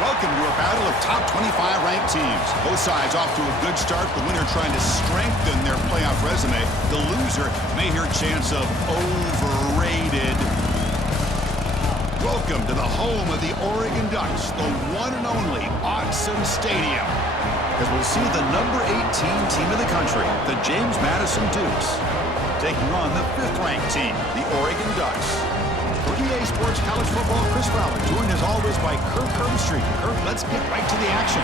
Welcome to a battle of top 25 ranked teams. Both sides off to a good start. The winner trying to strengthen their playoff resume. The loser may hear chants of overrated. Welcome to the home of the Oregon Ducks, the one and only Autzen Stadium. As we'll see the number 18 team in the country, the James Madison Dukes, taking on the 5th ranked team, the Oregon Ducks. For EA Sports College Football, Chris Fowler, joined as always by Kirk Herbstreit. Kirk, let's get right to the action.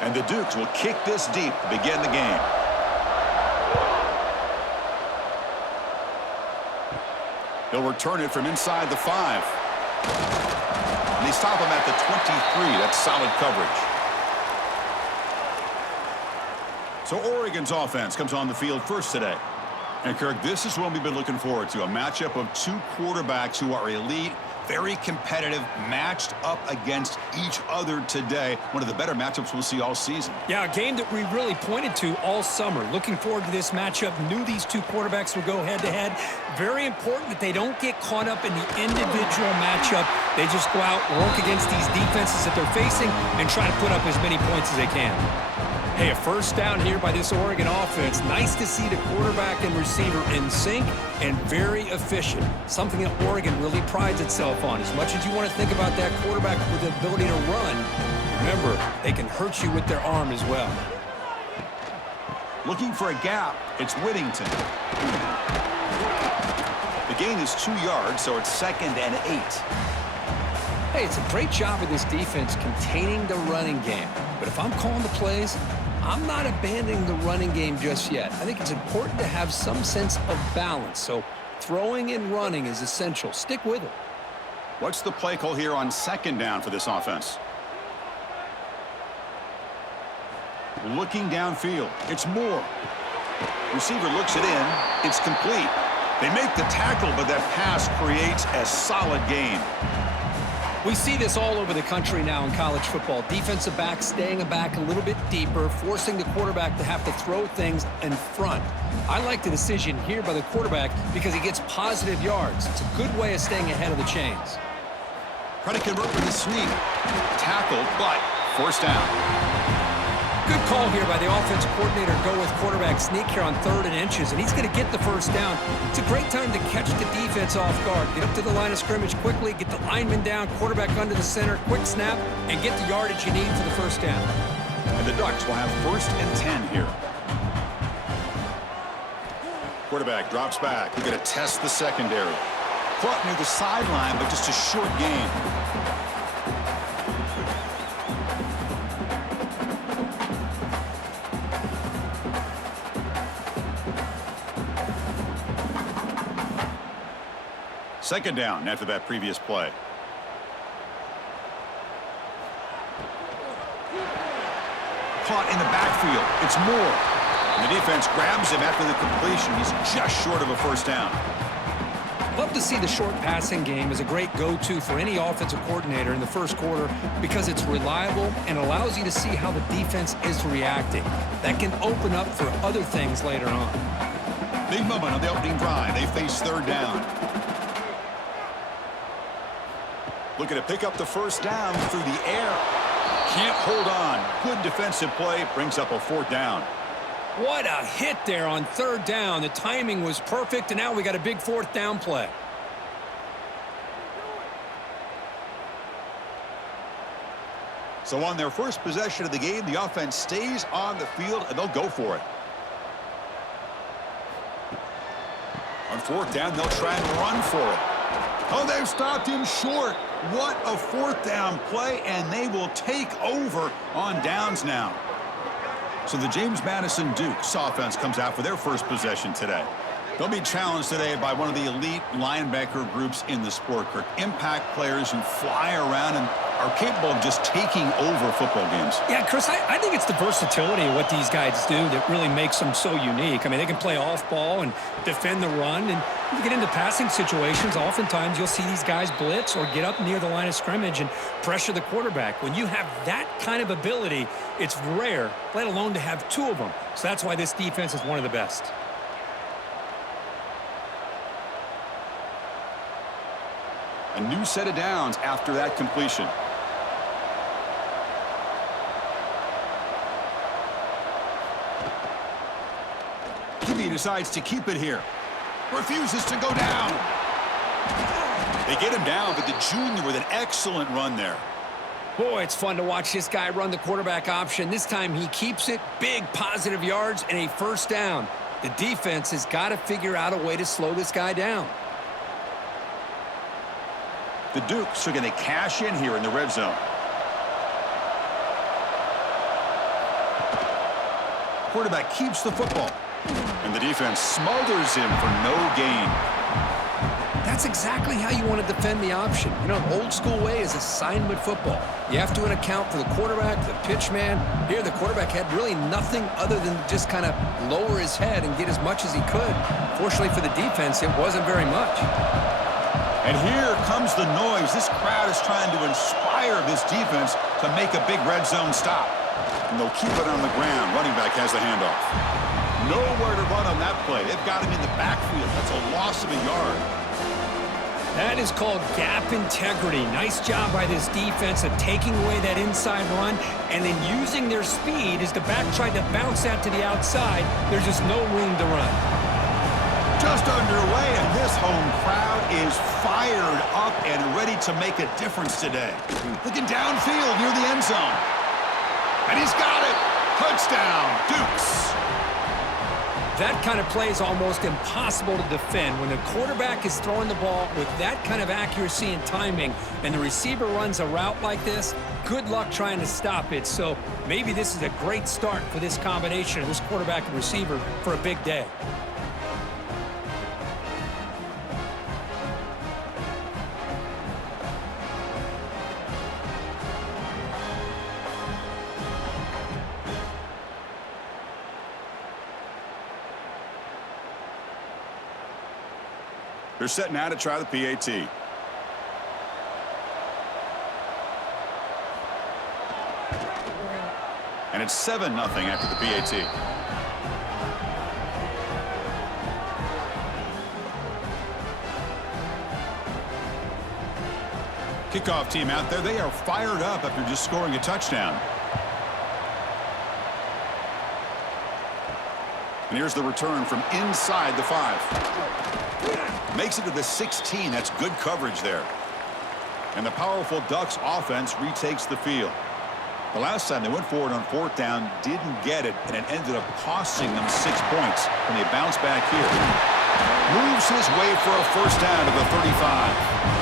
And the Dukes will kick this deep to begin the game. He'll return it from inside the 5. And they stop him at the 23. That's solid coverage. So Oregon's offense comes on the field first today. And, Kirk, this is what we've been looking forward to, a matchup of two quarterbacks who are elite, very competitive, matched up against each other today. One of the better matchups we'll see all season. Yeah, a game that we really pointed to all summer. Looking forward to this matchup. Knew these two quarterbacks would go head-to-head. Very important that they don't get caught up in the individual matchup. They just go out, work against these defenses that they're facing, and try to put up as many points as they can. Hey, a first down here by this Oregon offense. Nice to see the quarterback and receiver in sync and very efficient. Something that Oregon really prides itself on. As much as you want to think about that quarterback with the ability to run, remember, they can hurt you with their arm as well. Looking for a gap, it's Whittington. The gain is 2 yards, so it's 2nd and 8. Hey, it's a great job of this defense containing the running game. But if I'm calling the plays, I'm not abandoning the running game just yet. I think it's important to have some sense of balance. So throwing and running is essential. Stick with it. What's the play call here on 2nd down for this offense? Looking downfield. It's Moore. Receiver looks it in. It's complete. They make the tackle, but that pass creates a solid gain. We see this all over the country now in college football. Defensive backs staying back a little bit deeper, forcing the quarterback to have to throw things in front. I like the decision here by the quarterback because he gets positive yards. It's a good way of staying ahead of the chains. Try to convert with a sneak. Tackled, but first down. Good call here by the offensive coordinator. Go with quarterback sneak here on 3rd and inches, and he's going to get the first down. It's a great time to catch the defense off guard. Get up to the line of scrimmage quickly, get the lineman down, quarterback under the center, quick snap, and get the yardage you need for the first down. And the Ducks will have 1st and 10 here. Quarterback drops back. He's going to test the secondary. Caught near the sideline, but just a short gain. Second down after that previous play. Caught in the backfield. It's Moore. And the defense grabs him after the completion. He's just short of a first down. Love to see the short passing game as a great go-to for any offensive coordinator in the first quarter because it's reliable and allows you to see how the defense is reacting. That can open up for other things later on. Big moment on the opening drive. They face 3rd down. Looking to pick up the first down through the air. Can't hold on. Good defensive play. Brings up a 4th down. What a hit there on 3rd down. The timing was perfect, and now we got a big 4th down play. So on their first possession of the game, the offense stays on the field, and they'll go for it. On 4th down, they'll try and run for it. Oh, they've stopped him short. What a 4th down play, and they will take over on downs now. So the James Madison Dukes offense comes out for their first possession today. They'll be challenged today by one of the elite linebacker groups in the sport, Kirk. Impact players who fly around and are capable of just taking over football games. Yeah, Chris, I think it's the versatility of what these guys do that really makes them so unique. I mean, they can play off ball and defend the run, and you get into passing situations, oftentimes you'll see these guys blitz or get up near the line of scrimmage and pressure the quarterback. When you have that kind of ability, it's rare, let alone to have 2 of them. So that's why this defense is one of the best. A new set of downs after that completion. He decides to keep it here. Refuses to go down. They get him down, but the junior with an excellent run there. Boy, it's fun to watch this guy run the quarterback option. This time he keeps it, big positive yards, and a first down. The defense has got to figure out a way to slow this guy down. The Dukes are going to cash in here in the red zone. Quarterback keeps the football. And the defense smothers him for no gain. That's exactly how you want to defend the option. You know, the old school way is assignment football. You have to account for the quarterback, the pitch man. Here, the quarterback had really nothing other than just kind of lower his head and get as much as he could. Fortunately for the defense, it wasn't very much. And here comes the noise. This crowd is trying to inspire this defense to make a big red zone stop. And they'll keep it on the ground. Running back has the handoff. Nowhere to run on that play. They've got him in the backfield. That's a loss of a yard. That is called gap integrity. Nice job by this defense of taking away that inside run and then using their speed as the back tried to bounce that to the outside. There's just no room to run. Just underway, and this home crowd is fired up and ready to make a difference today. Looking downfield near the end zone. And he's got it. Touchdown, Dukes. That kind of play is almost impossible to defend. When the quarterback is throwing the ball with that kind of accuracy and timing and the receiver runs a route like this, good luck trying to stop it. So maybe this is a great start for this combination of this quarterback and receiver for a big day. They're set now to try the PAT. And it's 7-0 after the PAT. Kickoff team out there. They are fired up after just scoring a touchdown. And here's the return from inside the 5. Makes it to the 16. That's good coverage there. And the powerful Ducks offense retakes the field. The last time they went forward on fourth down, didn't get it, and it ended up costing them 6 points. And they bounce back here. Moves his way for a first down to the 35.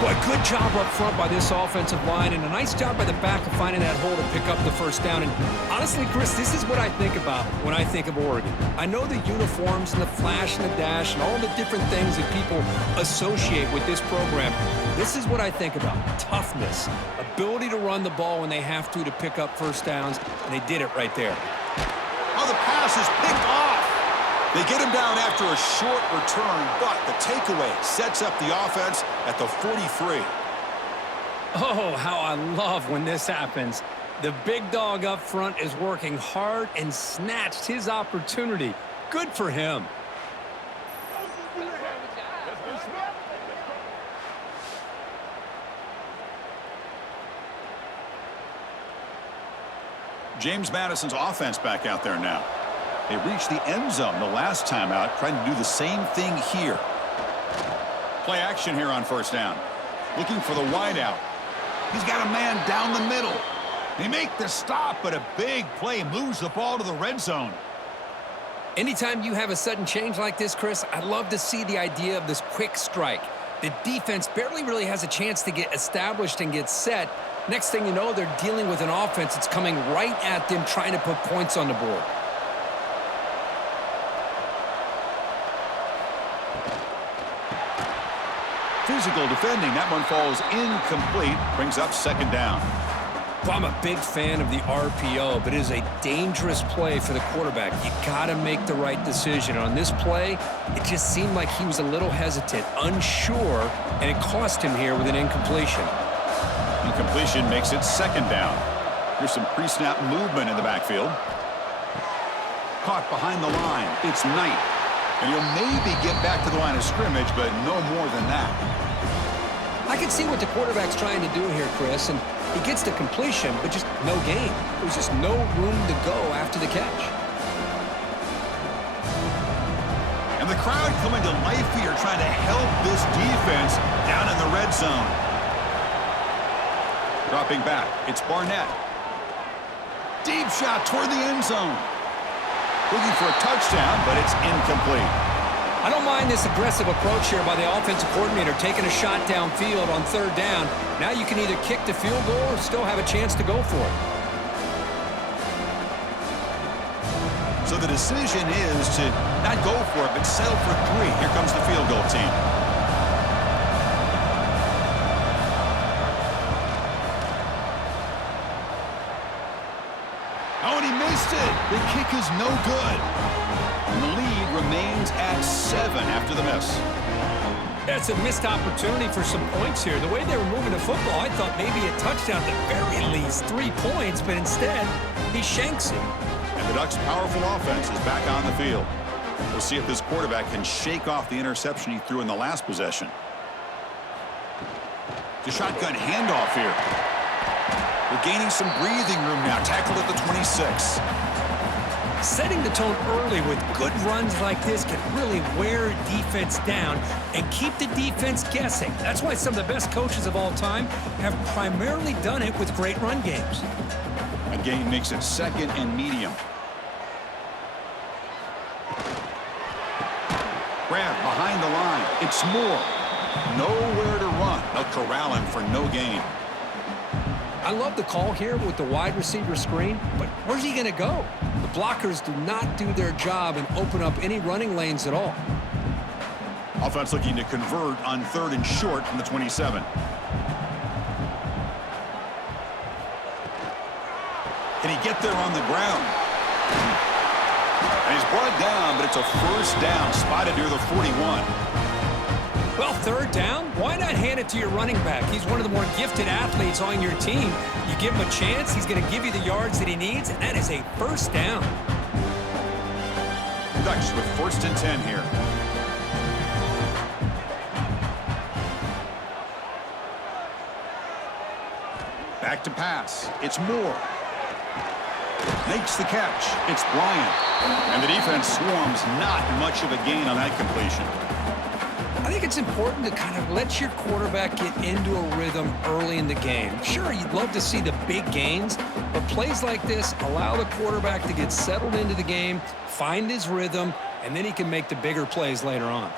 Boy, good job up front by this offensive line, and a nice job by the back of finding that hole to pick up the first down. And honestly, Chris, this is what I think about when I think of Oregon. I know the uniforms and the flash and the dash and all the different things that people associate with this program. This is what I think about. Toughness, ability to run the ball when they have to pick up first downs, and they did it right there. Oh, the pass is picked off. They get him down after a short return, but the takeaway sets up the offense at the 43. Oh, how I love when this happens. The big dog up front is working hard and snatched his opportunity. Good for him. James Madison's offense back out there now. They reached the end zone the last time out, trying to do the same thing here. Play action here on first down. Looking for the wideout. He's got a man down the middle. They make the stop, but a big play moves the ball to the red zone. Anytime you have a sudden change like this, Chris, I'd love to see the idea of this quick strike. The defense barely really has a chance to get established and get set. Next thing you know, they're dealing with an offense that's coming right at them, trying to put points on the board. Physical defending. That one falls incomplete. Brings up second down. Well, I'm a big fan of the RPO, but it is a dangerous play for the quarterback. You got to make the right decision. On this play, it just seemed like he was a little hesitant, unsure, and it cost him here with an incompletion. Incompletion makes it second down. Here's some pre-snap movement in the backfield. Caught behind the line. It's Knight. And he'll maybe get back to the line of scrimmage, but no more than that. I can see what the quarterback's trying to do here, Chris, and he gets the completion, but just no gain. There's just no room to go after the catch. And the crowd coming to life here trying to help this defense down in the red zone. Dropping back, it's Barnett. Deep shot toward the end zone. Looking for a touchdown, but it's incomplete. I don't mind this aggressive approach here by the offensive coordinator, taking a shot downfield on third down. Now you can either kick the field goal or still have a chance to go for it. So the decision is to not go for it, but settle for 3. Here comes the field goal team. Oh, and he missed it. The kick is no good. And the lead remains at 7 after the miss. That's a missed opportunity for some points here. The way they were moving the football, I thought maybe a touchdown at the very least, 3 points, but instead, he shanks it. And the Ducks' powerful offense is back on the field. We'll see if this quarterback can shake off the interception he threw in the last possession. The shotgun handoff here. We're gaining some breathing room now. Tackled at the 26. Setting the tone early with good runs like this can really wear a defense down and keep the defense guessing. That's why some of the best coaches of all time have primarily done it with great run games. A gain makes it 2nd and medium. Grab behind the line. It's Moore. Nowhere to run. They'll corral him for no gain. I love the call here with the wide receiver screen, but where's he going to go? The blockers do not do their job and open up any running lanes at all. Offense looking to convert on 3rd and short from the 27. Can he get there on the ground? And he's brought down, but it's a 1st down, spotted near the 41. Well, 3rd down, why not hand it to your running back? He's one of the more gifted athletes on your team. You give him a chance, he's going to give you the yards that he needs, and that is a 1st down. Ducks with 1st and 10 here. Back to pass. It's Moore. Makes the catch. It's Bryant. And the defense swarms. Not much of a gain on that completion. I think it's important to kind of let your quarterback get into a rhythm early in the game. Sure, you'd love to see the big gains, but plays like this allow the quarterback to get settled into the game, find his rhythm, and then he can make the bigger plays later on.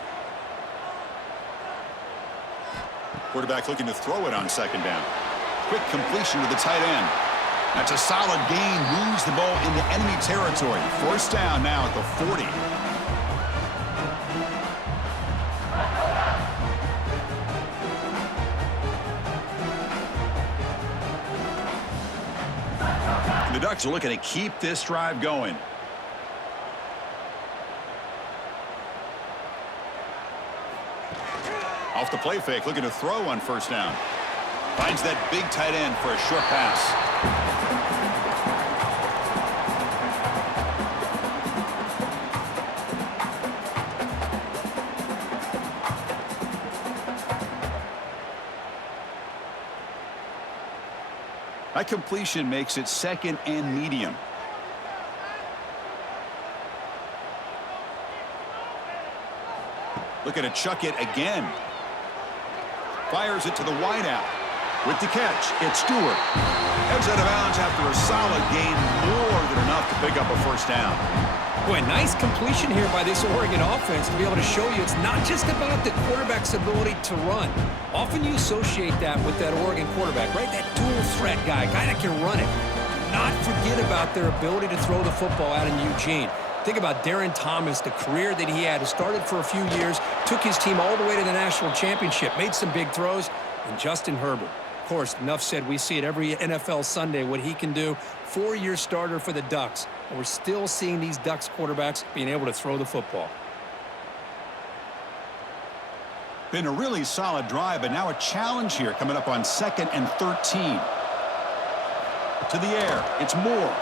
Quarterback looking to throw it on 2nd down. Quick completion to the tight end. That's a solid gain. Moves the ball into enemy territory. 1st down now at the 40. The Ducks are looking to keep this drive going. Off the play fake, looking to throw on 1st down. Finds that big tight end for a short pass. That completion makes it 2nd and medium. Looking to chuck it again. Fires it to the wideout. With the catch, it's Stewart. Heads out of bounds after a solid gain, more than enough to pick up a 1st down. Boy, nice completion here by this Oregon offense to be able to show you it's not just about the quarterback's ability to run. Often you associate that with that Oregon quarterback, right? That dual threat guy that can run it. Do not forget about their ability to throw the football out in Eugene. Think about Darren Thomas, the career that he had. He started for a few years, took his team all the way to the national championship, made some big throws, and Justin Herbert. Of course, enough said, we see it every NFL Sunday what he can do. 4-year starter for the Ducks. And we're still seeing these Ducks quarterbacks being able to throw the football. Been a really solid drive, but now a challenge here coming up on 2nd and 13. To the air, it's Moore.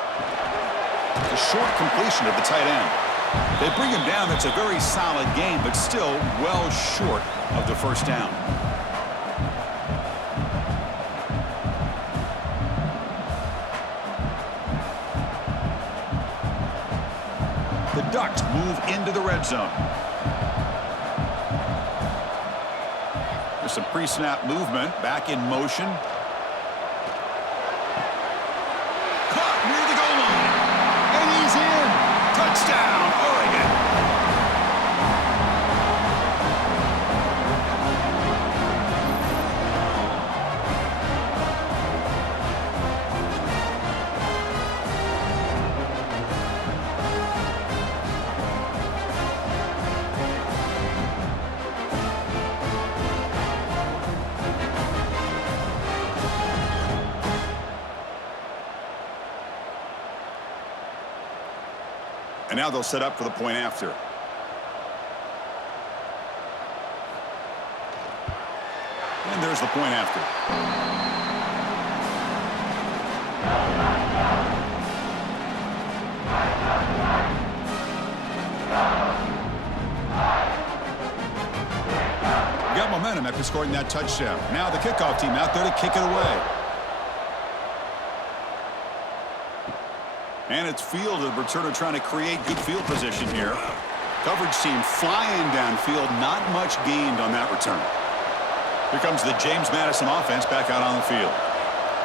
The short completion of the tight end. They bring him down. That's a very solid gain, but still well short of the 1st down. move into the red zone. There's some pre-snap movement, back in motion. Caught near the goal line. And he's in. Touchdown, Oregon. And now they'll set up for the point after. And there's the point after. Got momentum after scoring that touchdown. Now the kickoff team out there to kick it away. And it's fielded. Returner trying to create good field position here. Coverage team flying downfield. Not much gained on that return. Here comes the James Madison offense back out on the field.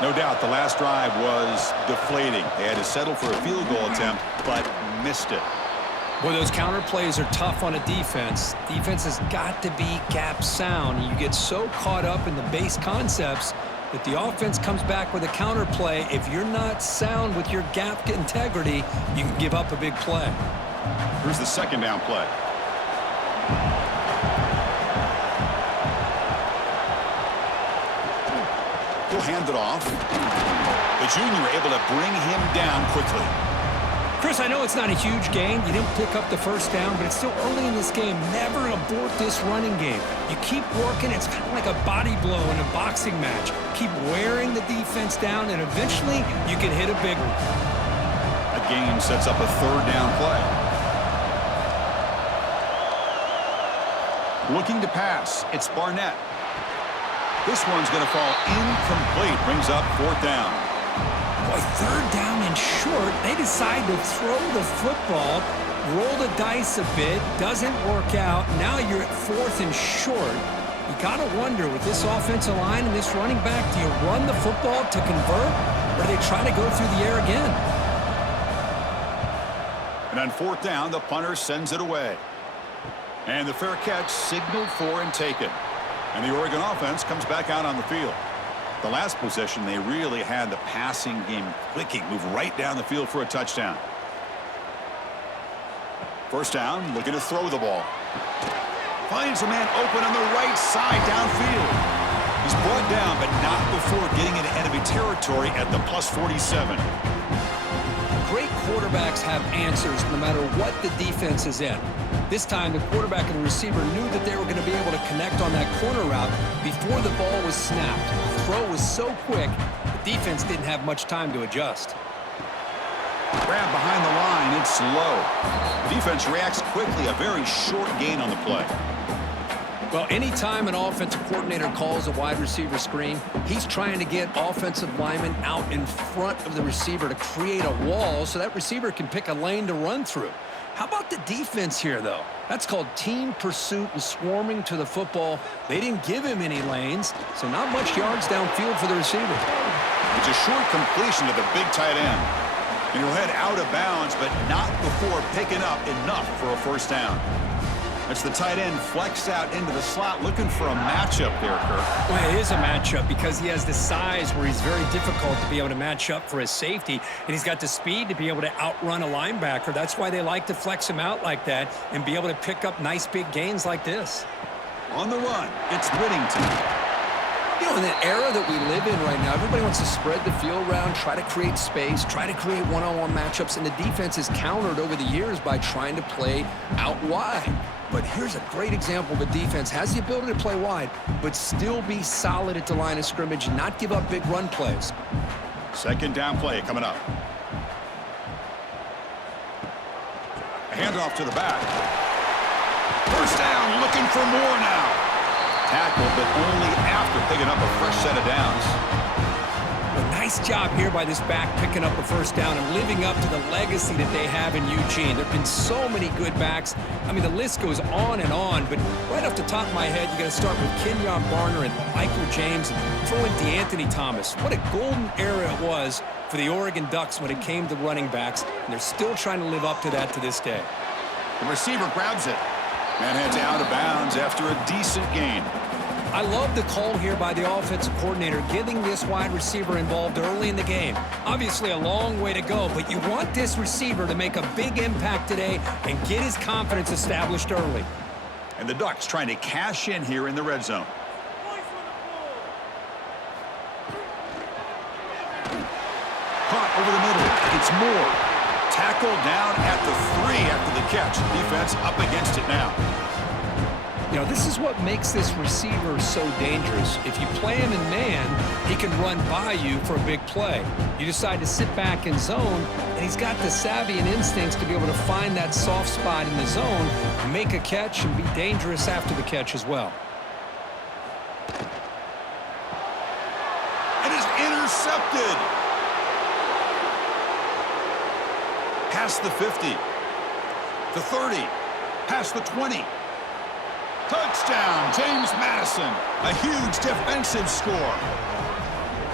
No doubt the last drive was deflating. They had to settle for a field goal attempt, but missed it. Well, those counter plays are tough on a defense. Defense has got to be gap sound. You get so caught up in the base concepts that the offense comes back with a counter play. If you're not sound with your gap integrity, you can give up a big play. Here's the second down play. He'll hand it off. The junior able to bring him down quickly. Chris, I know it's not a huge gain. You didn't pick up the first down, but it's still early in this game. Never abort this running game. You keep working. It's kind of like a body blow in a boxing match. Keep wearing the defense down, and eventually you can hit a big one. That gain sets up a third down play. Looking to pass. It's Barnett. This one's going to fall incomplete. Brings up fourth down. Boy, third down and short. They decide to throw the football, roll the dice a bit, doesn't work out. Now you're at fourth and short. You got to wonder, with this offensive line and this running back, do you run the football to convert, or do they try to go through the air again? And on fourth down, the punter sends it away. And the fair catch signaled for and taken. And the Oregon offense comes back out on the field. The last possession, they really had the passing game clicking, move right down the field for a touchdown. First down, looking to throw the ball. Finds a man open on the right side downfield. He's brought down, but not before getting into enemy territory at the plus 47. Great quarterbacks have answers no matter what the defense is in. This time, the quarterback and the receiver knew that they were going to be able to connect on that corner route before the ball was snapped. The throw was so quick, the defense didn't have much time to adjust. Grab behind the line, it's low. Defense reacts quickly, a very short gain on the play. Well, anytime an offensive coordinator calls a wide receiver screen, he's trying to get offensive linemen out in front of the receiver to create a wall so that receiver can pick a lane to run through. How about the defense here, though? That's called team pursuit and swarming to the football. They didn't give him any lanes, so not much yards downfield for the receiver. It's a short completion to the big tight end. And he'll head out of bounds, but not before picking up enough for a first down. That's the tight end flexed out into the slot, looking for a matchup there, Kirk. Well, it is a matchup because he has the size where he's very difficult to be able to match up for his safety, and he's got the speed to be able to outrun a linebacker. That's why they like to flex him out like that and be able to pick up nice big gains like this. On the run, it's Whittington. You know, in the era that we live in right now, everybody wants to spread the field around, try to create space, try to create one-on-one matchups, and the defense is countered over the years by trying to play out wide. But here's a great example of a defense has the ability to play wide, but still be solid at the line of scrimmage and not give up big run plays. Second down play coming up. A handoff to the back. First down, looking for more now. Tackle, but only after picking up a fresh set of downs. A nice Nice job here by this back picking up a first down and living up to the legacy that they have in Eugene. There have been so many good backs. I mean, the list goes on, but right off the top of my head, you got to start with Kenyon Barner and Michael James and throw in DeAnthony Thomas. What a golden era it was for the Oregon Ducks when it came to running backs, and they're still trying to live up to that to this day. The receiver grabs it and heads out of bounds after a decent gain. I love the call here by the offensive coordinator, getting this wide receiver involved early in the game. Obviously a long way to go, but you want this receiver to make a big impact today and get his confidence established early. And the Ducks trying to cash in here in the red zone. Caught over the middle. It's Moore. Tackled down at the 3 after the catch. Defense up against it now. You know, this is what makes this receiver so dangerous. If you play him in man, he can run by you for a big play. You decide to sit back in zone, and he's got the savvy and instincts to be able to find that soft spot in the zone, make a catch, and be dangerous after the catch as well. It is intercepted. Past the 50. The 30. Past the 20. Touchdown, James Madison. A huge defensive score.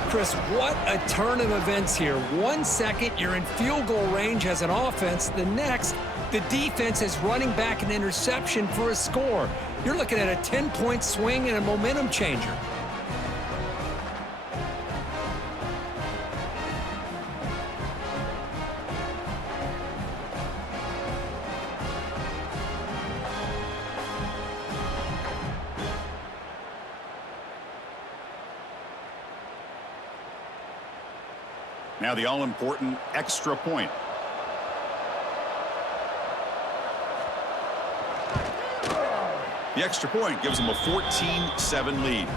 Chris, what a turn of events here. 1 second, you're in field goal range as an offense. The next, the defense is running back an interception for a score. You're looking at a 10-point swing and a momentum changer. Now the all-important extra point. The extra point gives them a 14-7 lead.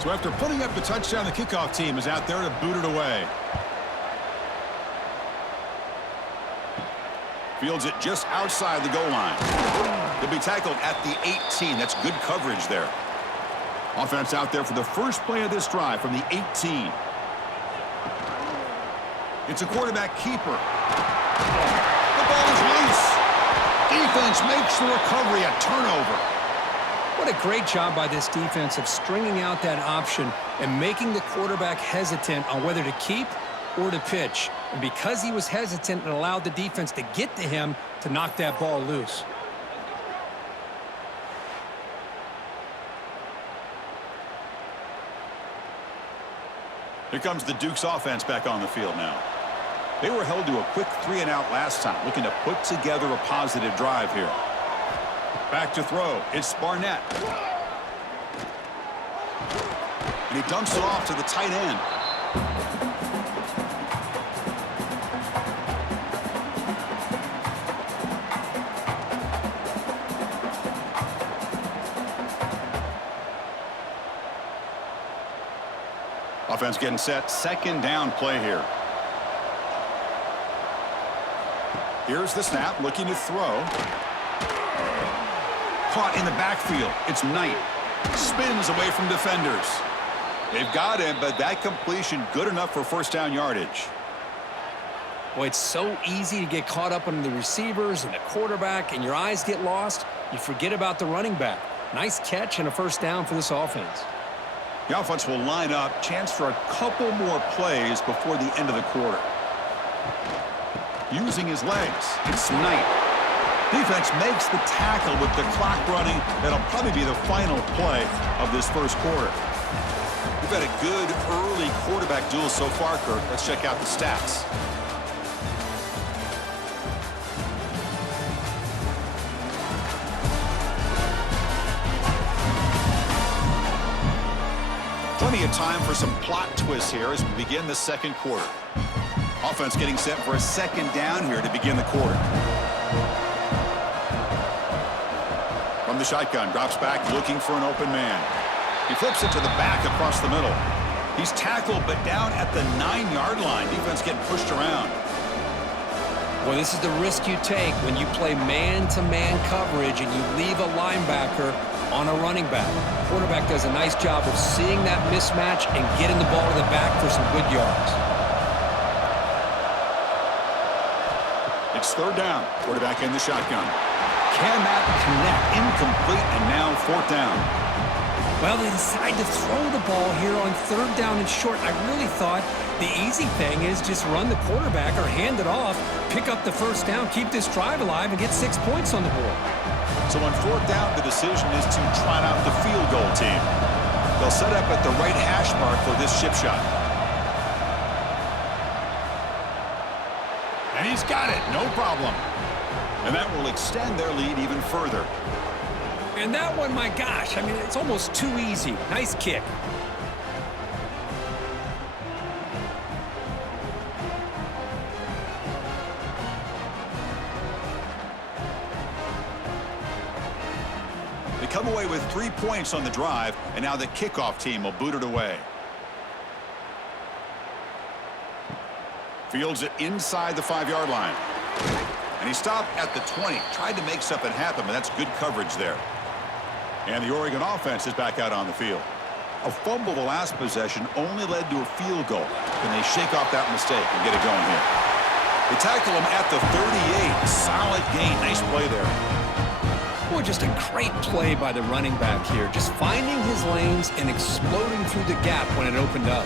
So after putting up the touchdown, the kickoff team is out there to boot it away. Fields it just outside the goal line. They'll be tackled at the 18. That's good coverage there. Offense out there for the first play of this drive from the 18. It's a quarterback keeper. The ball is loose. Defense makes the recovery a turnover. What a great job by this defense of stringing out that option and making the quarterback hesitant on whether to keep or to pitch. And because he was hesitant, it allowed the defense to get to him to knock that ball loose. Here comes the Duke's offense back on the field now. They were held to a quick 3-and-out last time, looking to put together a positive drive here. Back to throw. It's Barnett. And he dumps it off to the tight end. Offense getting set. Second down play here. Here's the snap, looking to throw. Caught in the backfield. It's Knight. Spins away from defenders. They've got him, but that completion good enough for first down yardage. Boy, it's so easy to get caught up on the receivers and the quarterback, and your eyes get lost. You forget about the running back. Nice catch and a first down for this offense. The offense will line up. Chance for a couple more plays before the end of the quarter. Using his legs, it's Knight. Defense makes the tackle with the clock running. That'll probably be the final play of this first quarter. We've had a good early quarterback duel so far, Kirk. Let's check out the stats. Plenty of time for some plot twists here as we begin the second quarter. Offense getting set for a second down here to begin the quarter. From the shotgun, drops back looking for an open man. He flips it to the back across the middle. He's tackled but down at the 9-yard line. Defense getting pushed around. Well, this is the risk you take when you play man-to-man coverage and you leave a linebacker on a running back. Quarterback does a nice job of seeing that mismatch and getting the ball to the back for some good yards. It's third down. Quarterback in the shotgun. Can that connect? Incomplete, and now fourth down. Well, they decide to throw the ball here on third down and short. I really thought the easy thing is just run the quarterback or hand it off, pick up the first down, keep this drive alive, and get 6 points on the board. So on fourth down, the decision is to trot out the field goal team. They'll set up at the right hash mark for this chip shot. And he's got it, no problem. And that will extend their lead even further. And that one, my gosh, I mean, it's almost too easy. Nice kick. They come away with 3 points on the drive, and now the kickoff team will boot it away. Fields it inside the 5-yard line. And he stopped at the 20. Tried to make something happen, but that's good coverage there. And the Oregon offense is back out on the field. A fumble the last possession only led to a field goal. Can they shake off that mistake and get it going here? They tackle him at the 38. Solid gain. Nice play there. Boy, just a great play by the running back here. Just finding his lanes and exploding through the gap when it opened up.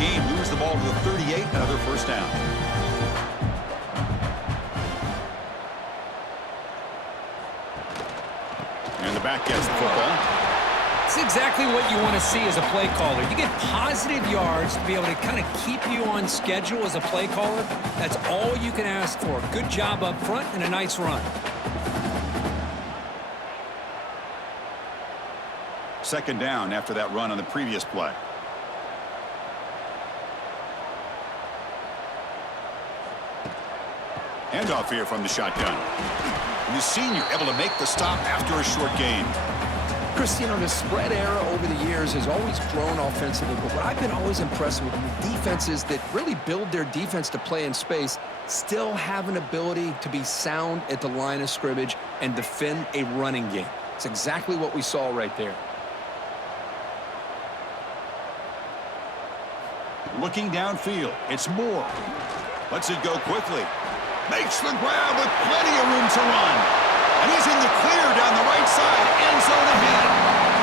Game moves the ball to the 38. Another first down. And the back gets the football. It's exactly what you want to see as a play caller. You get positive yards to be able to kind of keep you on schedule as a play caller. That's all you can ask for. Good job up front and a nice run. Second down after that run on the previous play. Handoff here from the shotgun. And the senior able to make the stop after a short gain. Chris, you know, the spread era over the years has always grown offensively, but what I've been always impressed with the defenses that really build their defense to play in space still have an ability to be sound at the line of scrimmage and defend a running game. It's exactly what we saw right there. Looking downfield, it's Moore. Lets it go quickly. Makes the grab with plenty of room to run. And he's in the clear down the right side. End zone ahead.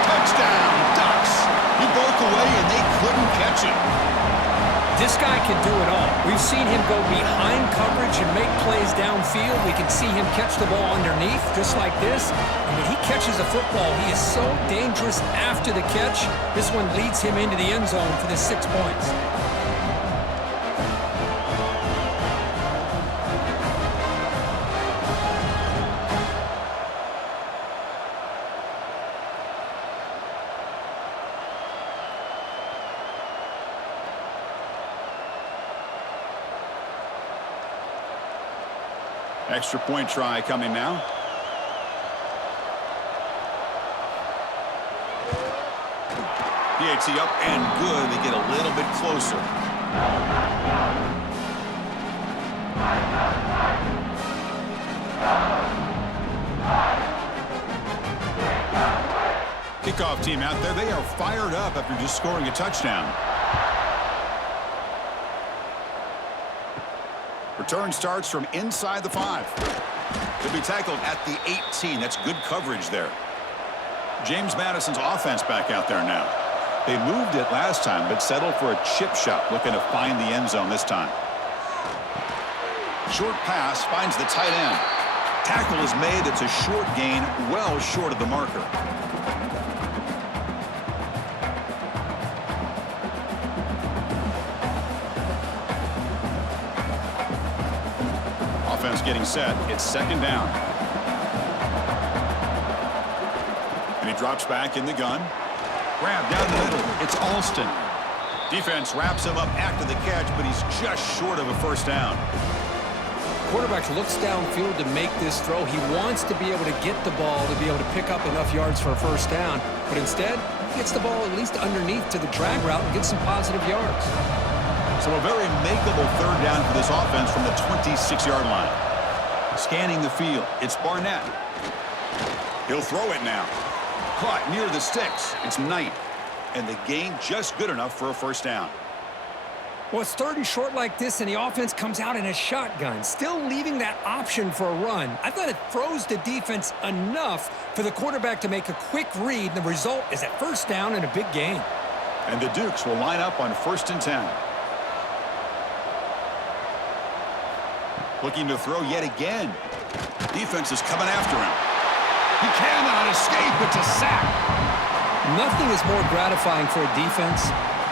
Touchdown, Ducks. He broke away and they couldn't catch him. This guy can do it all. We've seen him go behind coverage and make plays downfield. We can see him catch the ball underneath just like this. And when he catches a football, he is so dangerous after the catch. This one leads him into the end zone for the 6 points. Extra point try coming now. PAT up and good. They get a little bit closer. Kickoff team out there. They are fired up after just scoring a touchdown. Return starts from inside the 5. Could be tackled at the 18. That's good coverage there. James Madison's offense back out there now. They moved it last time, but settled for a chip shot, looking to find the end zone this time. Short pass finds the tight end. Tackle is made. It's a short gain, well short of the marker. Offense getting set. It's second down. And he drops back in the gun. Grab down the middle. It's Alston. Defense wraps him up after the catch, but he's just short of a first down. Quarterback looks downfield to make this throw. He wants to be able to get the ball to be able to pick up enough yards for a first down, but instead, he gets the ball at least underneath to the drag route and gets some positive yards. So a very makeable third down for this offense from the 26-yard line. Scanning the field, it's Barnett. He'll throw it now. Caught near the sticks. It's Knight. And the gain just good enough for a first down. Well, it's third and short like this, and the offense comes out in a shotgun, still leaving that option for a run. I thought it throws the defense enough for the quarterback to make a quick read, and the result is a first down and a big gain. And the Dukes will line up on 1st and 10. Looking to throw yet again. Defense is coming after him. He cannot escape. It's a sack. Nothing is more gratifying for a defense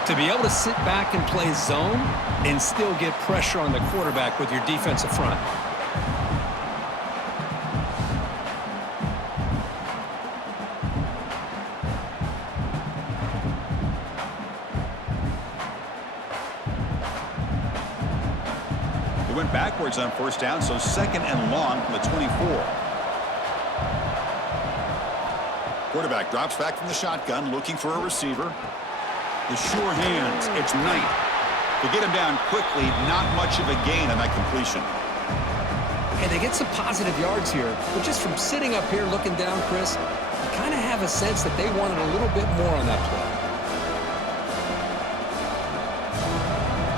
to be able to sit back and play zone and still get pressure on the quarterback with your defensive front. They went backwards on first down, so 2nd and long from the 24. Quarterback drops back from the shotgun, looking for a receiver. The sure hands, it's Knight. To get him down quickly, not much of a gain on that completion. And they get some positive yards here, but just from sitting up here looking down, Chris, you kind of have a sense that they wanted a little bit more on that play.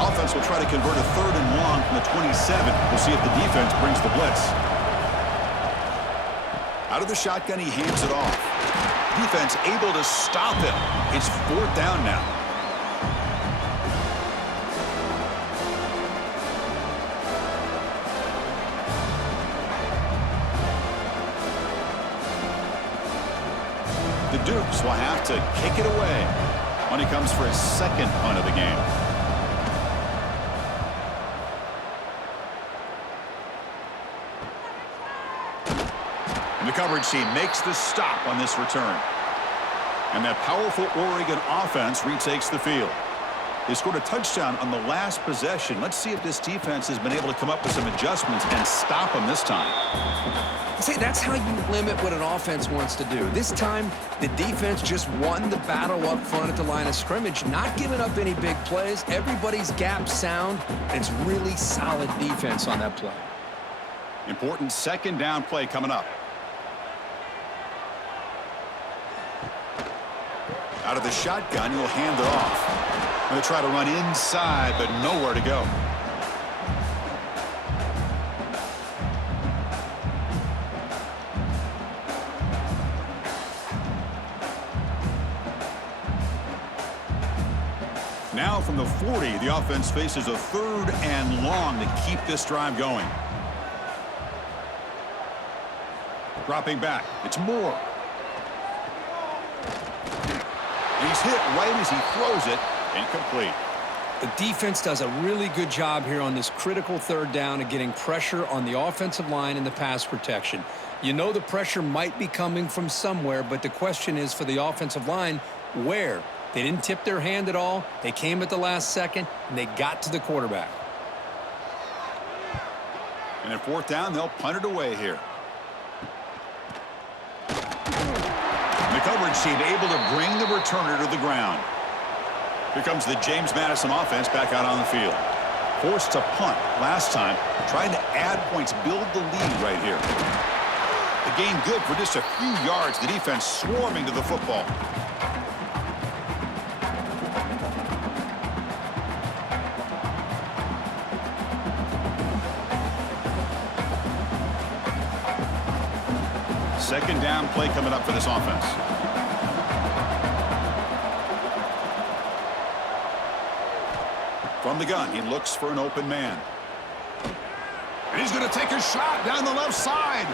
Offense will try to convert a 3rd and long from the 27. We'll see if the defense brings the blitz. Out of the shotgun, he hands it off. Defense able to stop him. It's 4th down now. The Dukes will have to kick it away when he comes for his 2nd punt of the game. The coverage team makes the stop on this return. And that powerful Oregon offense retakes the field. They scored a touchdown on the last possession. Let's see if this defense has been able to come up with some adjustments and stop them this time. See, that's how you limit what an offense wants to do. This time, the defense just won the battle up front at the line of scrimmage, not giving up any big plays. Everybody's gap sound. It's really solid defense on that play. Important 2nd down play coming up. Out of the shotgun, he'll hand it off. Going to try to run inside, but nowhere to go. Now from the 40, the offense faces a 3rd and long to keep this drive going. Dropping back, it's Moore. He's hit right as he throws it. Incomplete. The defense does a really good job here on this critical 3rd down of getting pressure on the offensive line and the pass protection. You know the pressure might be coming from somewhere, but the question is for the offensive line, where? They didn't tip their hand at all. They came at the last second, and they got to the quarterback. And at 4th down, they'll punt it away here. The coverage team able to bring the returner to the ground. Here comes the James Madison offense back out on the field. Forced to punt last time, trying to add points, build the lead right here. The gain good for just a few yards. The defense swarming to the football. Second down play coming up for this offense. From the gun, he looks for an open man. And he's going to take a shot down the left side.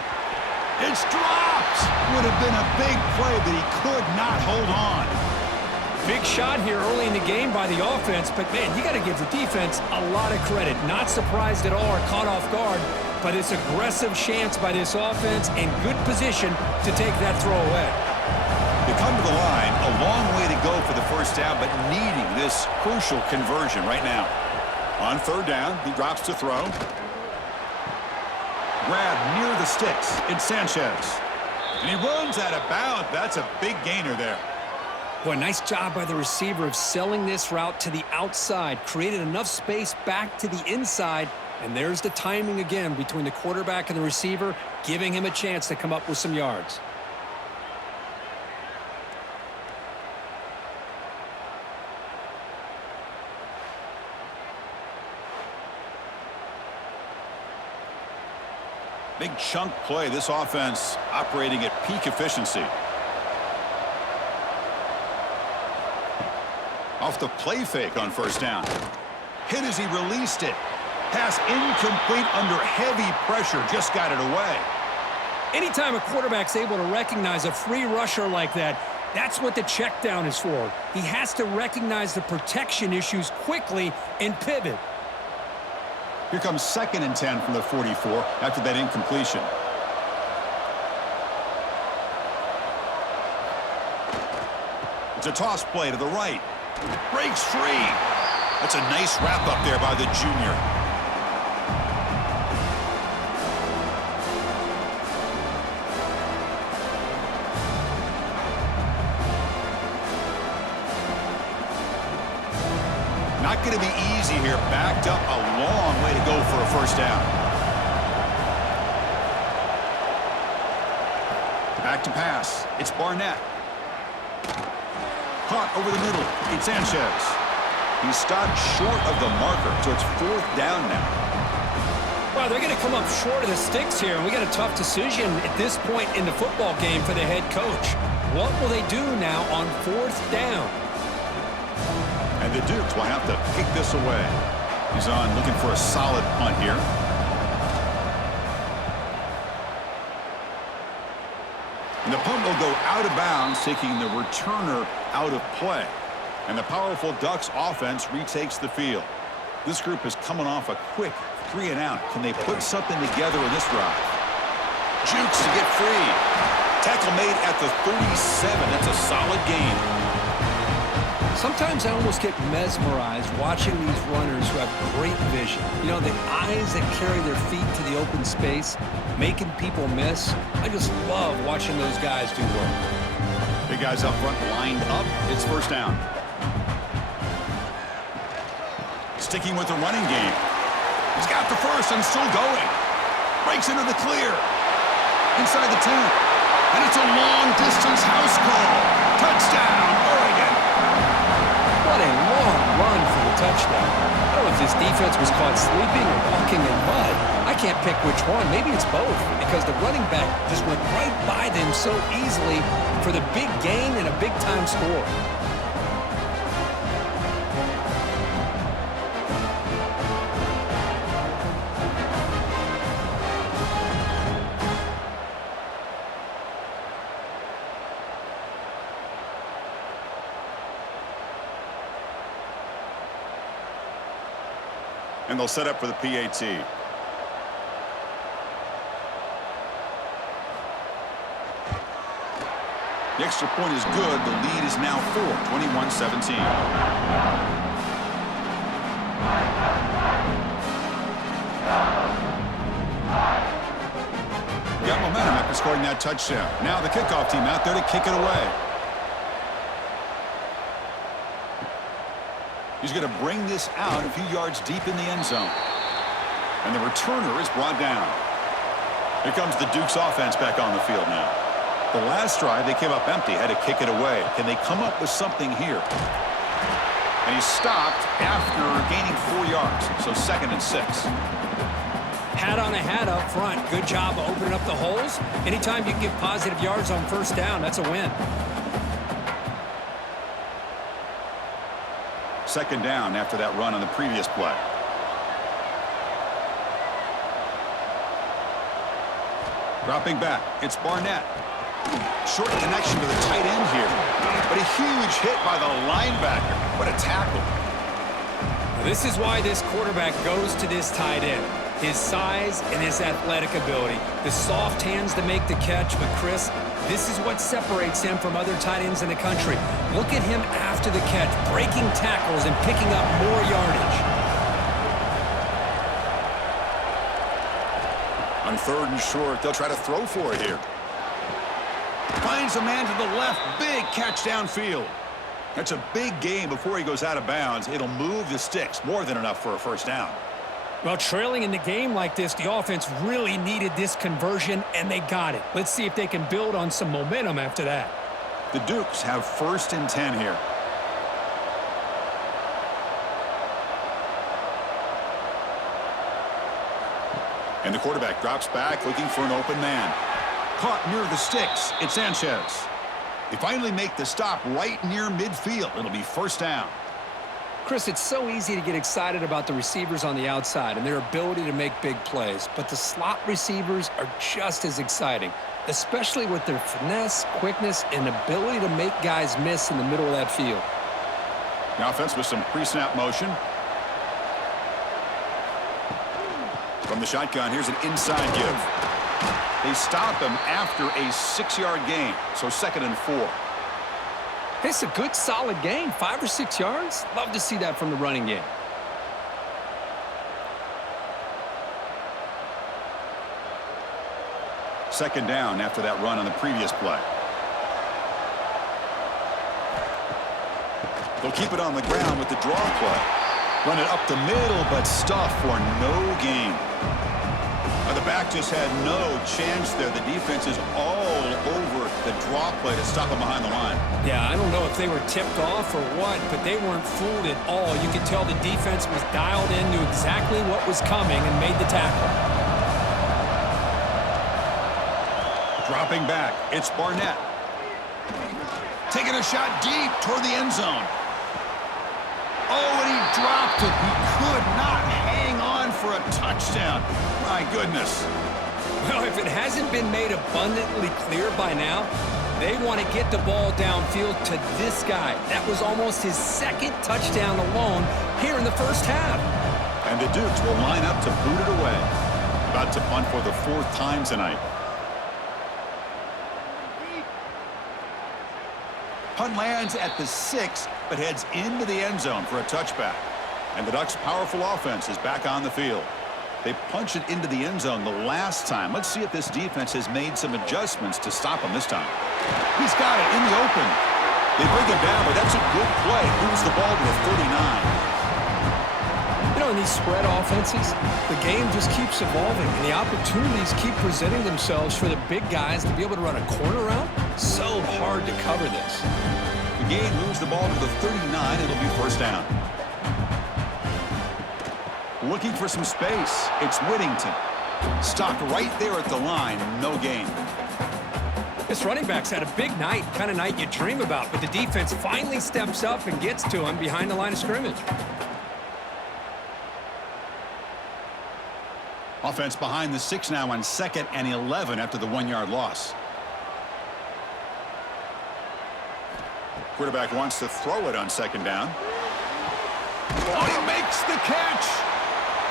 It's dropped. Would have been a big play, but he could not hold on. Big shot here early in the game by the offense, but, man, you got to give the defense a lot of credit. Not surprised at all or caught off guard, but it's aggressive chance by this offense and good position to take that throw away. They come to the line, a long way to go for the first down, but needing this crucial conversion right now. On 3rd down, he drops to throw. Grab near the sticks. It's Sanchez. And he runs out of bounds. That's a big gainer there. Boy, nice job by the receiver of selling this route to the outside. Created enough space back to the inside. And there's the timing again between the quarterback and the receiver, giving him a chance to come up with some yards. Big chunk play. This offense operating at peak efficiency. Off the play fake on first down. Hit as he released it. Pass incomplete under heavy pressure. Just got it away. Anytime a quarterback's able to recognize a free rusher like that, that's what the check down is for. He has to recognize the protection issues quickly and pivot. Here comes 2nd and 10 from the 44 after that incompletion. It's a toss play to the right. Breaks free. That's a nice wrap up there by the junior. Not going to be easy here. Backed up a long way to go for a first down. Back to pass. It's Barnett. Caught over the middle. It's Sanchez. He's stopped short of the marker, so it's 4th down now. Well, they're going to come up short of the sticks here, and we got a tough decision at this point in the football game for the head coach. What will they do now on 4th down? And the Dukes will have to kick this away. He's on looking for a solid punt here. And the punt will go out of bounds, taking the returner out of play. And the powerful Ducks offense retakes the field. This group is coming off a quick 3 and out. Can they put something together in this drive? Jukes to get free. Tackle made at the 37. That's a solid gain. Sometimes I almost get mesmerized watching these runners who have great vision. You know, the eyes that carry their feet to the open space, making people miss. I just love watching those guys do work. Big guys up front lined up. It's first down. Sticking with the running game. He's got the first and still going. Breaks into the clear. Inside the 10. And it's a long-distance house call. Touchdown, Oregon. What a long run for the touchdown. I don't know if this defense was caught sleeping or walking in mud. I can't pick which one. Maybe it's both, because the running back just went right by them so easily for the big gain and a big-time score. And they'll set up for the PAT. The extra point is good. The lead is now 4, 21-17. Got momentum after scoring that touchdown. Now the kickoff team out there to kick it away. He's going to bring this out a few yards deep in the end zone. And the returner is brought down. Here comes the Dukes offense back on the field now. The last drive, they came up empty, had to kick it away. Can they come up with something here? And he stopped after gaining 4 yards, so 2nd and 6. Hat on a hat up front. Good job of opening up the holes. Anytime you can get positive yards on first down, that's a win. 2nd down after that run on the previous play. Dropping back, it's Barnett. Short connection to the tight end here. But a huge hit by the linebacker. What a tackle. This is why this quarterback goes to this tight end. His size and his athletic ability. The soft hands to make the catch, but Chris, this is what separates him from other tight ends in the country. Look at him after the catch, breaking tackles and picking up more yardage. On 3rd and short, they'll try to throw for it here. Finds a man to the left. Big catch downfield. That's a big gain before he goes out of bounds. It'll move the sticks, more than enough for a first down. Well, trailing in the game like this, the offense really needed this conversion, and they got it. Let's see if they can build on some momentum after that. The Dukes have 1st and 10 here. And the quarterback drops back, looking for an open man. Caught near the sticks. It's Sanchez. They finally make the stop right near midfield. It'll be first down. Chris, it's so easy to get excited about the receivers on the outside and their ability to make big plays, but the slot receivers are just as exciting, especially with their finesse, quickness, and ability to make guys miss in the middle of that field. The offense with some pre-snap motion. From the shotgun, here's an inside give. They stop him after a 6-yard gain, so 2nd and 4. It's a good, solid gain, 5 or 6 yards. Love to see that from the running game. Second down after that run on the previous play. They'll keep it on the ground with the draw play. Run it up the middle, but stuffed for no gain. The back just had no chance there. The defense is all over the draw play to stop him behind the line. Yeah, I don't know if they were tipped off or what, but they weren't fooled at all. You could tell the defense was dialed in, knew exactly what was coming, and made the tackle. Dropping back, it's Barnett. Taking a shot deep toward the end zone. Oh, and he dropped it. He could not hang on for a touchdown. My goodness. Well, if it hasn't been made abundantly clear by now, they want to get the ball downfield to this guy. That was almost his 2nd touchdown alone here in the first half. And the Dukes will line up to boot it away. About to punt for the 4th time tonight. Punt lands at the 6, but heads into the end zone for a touchback. And the Ducks' powerful offense is back on the field. They punched it into the end zone the last time. Let's see if this defense has made some adjustments to stop him this time. He's got it in the open. They bring him down, but that's a good play. Moves the ball to the 39. You know, in these spread offenses, the game just keeps evolving, and the opportunities keep presenting themselves for the big guys to be able to run a corner route. So hard to cover this. The gain moves the ball to the 39. It'll be first down. Looking for some space. It's Whittington. Stopped right there at the line. No gain. This running back's had a big night, kind of night you dream about, but the defense finally steps up and gets to him behind the line of scrimmage. Offense behind the 6 now on 2nd and 11 after the 1-yard loss. Quarterback wants to throw it on 2nd down. Oh, he makes the catch.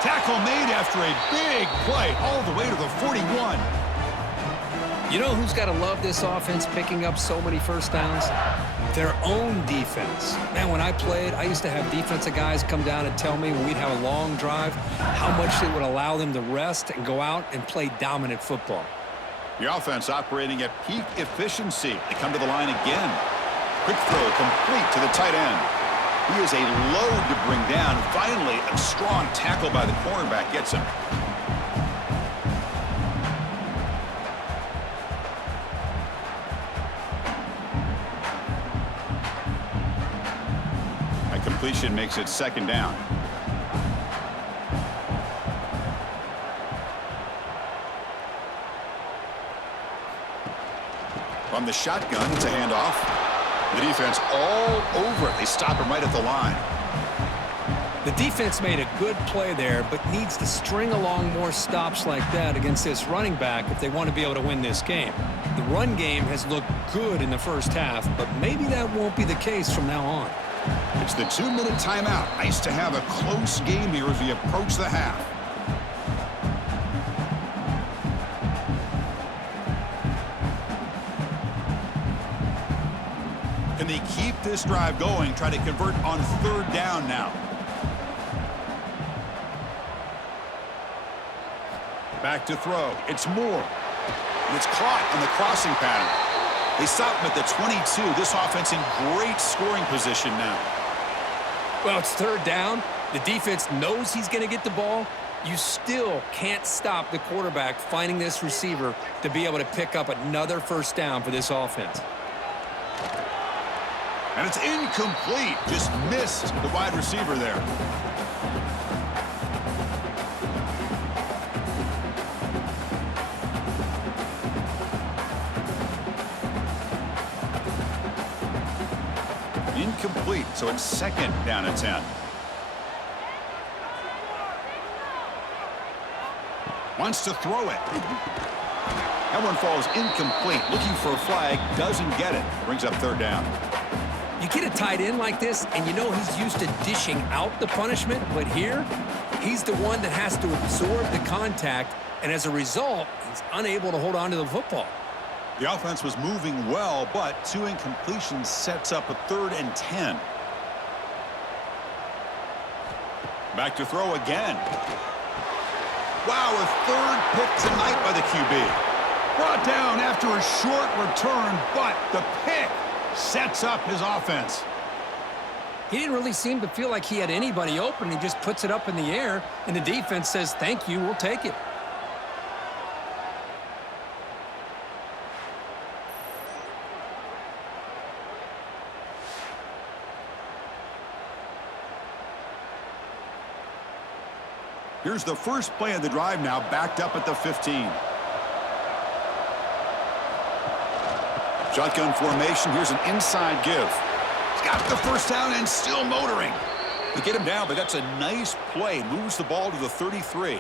Tackle made after a big play all the way to the 41. You know who's got to love this offense picking up so many first downs? Their own defense. Man, when I played, I used to have defensive guys come down and tell me when we'd have a long drive how much it would allow them to rest and go out and play dominant football. The offense operating at peak efficiency. They come to the line again. Quick throw complete to the tight end. He is a load to bring down. Finally, a strong tackle by the cornerback gets him. A completion makes it 2nd down. From the shotgun, it's a handoff. The defense all over it. They stop him right at the line. The defense made a good play there, but needs to string along more stops like that against this running back if they want to be able to win this game. The run game has looked good in the first half, but maybe that won't be the case from now on. It's the 2-minute timeout. Nice to have a close game here as we approach the half. Can they keep this drive going? Try to convert on 3rd down now. Back to throw. It's Moore. And it's caught on the crossing pattern. They stop him at the 22. This offense in great scoring position now. Well, it's third down. The defense knows he's going to get the ball. You still can't stop the quarterback finding this receiver to be able to pick up another first down for this offense. And it's incomplete. Just missed the wide receiver there. Incomplete, so it's second down and 10. Wants to throw it. That one falls incomplete. Looking for a flag, doesn't get it. Brings up third down. You get a tight end like this, and you know he's used to dishing out the punishment, but here, he's the one that has to absorb the contact, and as a result, he's unable to hold on to the football. The offense was moving well, but 2 incompletions sets up a 3rd and 10. Back to throw again. Wow, a 3rd pick tonight by the QB. Brought down after a short return, but the pick sets up his offense. He didn't really seem to feel like he had anybody open. He just puts it up in the air, and the defense says, thank you, we'll take it. Here's the first play of the drive now, backed up at the 15. Shotgun formation. Here's an inside give. He's got the first down and still motoring. They get him down, but that's a nice play. Moves the ball to the 33.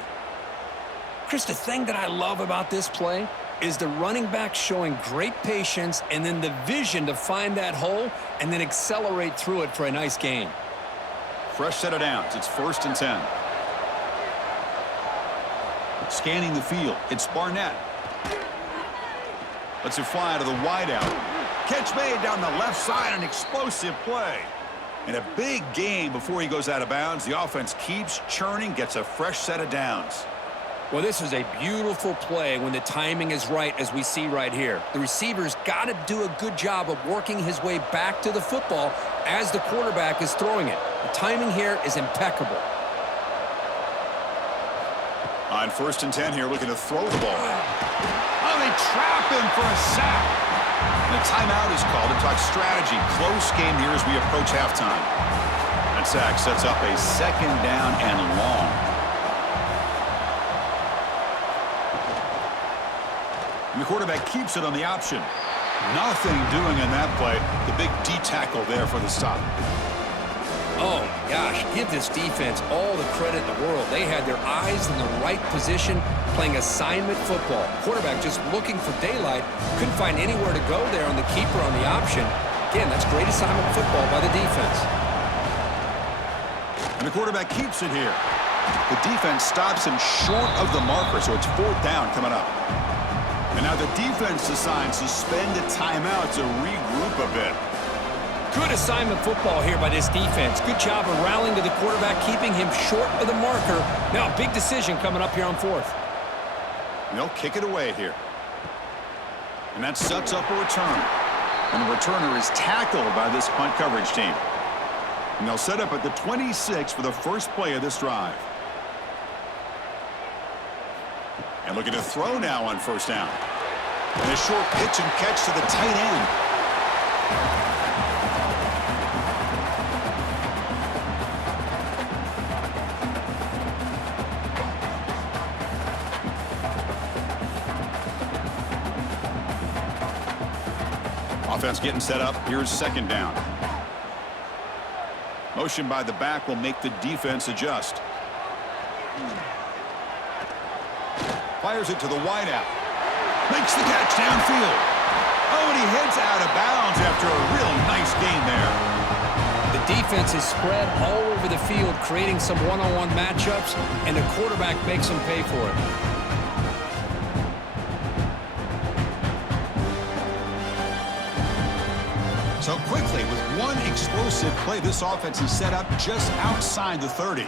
Chris, the thing that I love about this play is the running back showing great patience and then the vision to find that hole and then accelerate through it for a nice gain. Fresh set of downs. It's 1st and 10. Scanning the field. It's Barnett. Lets it fly to the wideout. Catch made down the left side. An explosive play. And a big gain before he goes out of bounds. The offense keeps churning, gets a fresh set of downs. Well, this is a beautiful play when the timing is right, as we see right here. The receiver's got to do a good job of working his way back to the football as the quarterback is throwing it. The timing here is impeccable. On 1st and 10 here, looking to throw the ball. Oh, they trap him for a sack. The timeout is called to talk strategy. Close game here as we approach halftime. That sack sets up a 2nd down and long. And the quarterback keeps it on the option. Nothing doing in that play. The big D tackle there for the stop. Oh, gosh, give this defense all the credit in the world. They had their eyes in the right position, playing assignment football. Quarterback just looking for daylight, couldn't find anywhere to go there on the keeper on the option. Again, that's great assignment football by the defense. And the quarterback keeps it here. The defense stops him short of the marker, so it's 4th down coming up. And now the defense decides to spend a timeout to regroup a bit. Good assignment football here by this defense. Good job of rallying to the quarterback, keeping him short of the marker. Now a big decision coming up here on 4th. And they'll kick it away here. And that sets up a return. And the returner is tackled by this punt coverage team. And they'll set up at the 26 for the first play of this drive. And looking to throw now on 1st down. And a short pitch and catch to the tight end. Offense getting set up. Here's 2nd down. Motion by the back will make the defense adjust. Fires it to the wideout. Makes the catch downfield. Oh, and he heads out of bounds after a real nice gain there. The defense is spread all over the field, creating some one-on-one matchups, and the quarterback makes them pay for it. So quickly, with one explosive play, this offense is set up just outside the 30.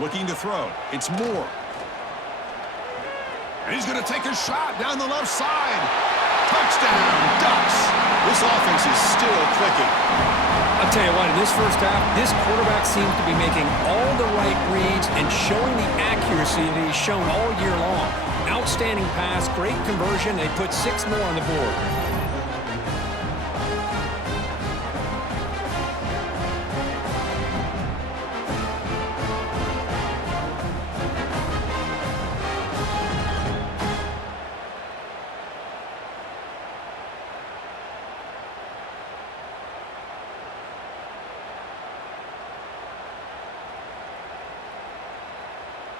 Looking to throw. It's Moore. And he's going to take a shot down the left side. Touchdown, Ducks. This offense is still clicking. I'll tell you what, in this first half, this quarterback seems to be making all the right reads and showing the accuracy that he's shown all year long. Outstanding pass, great conversion. They put 6 more on the board.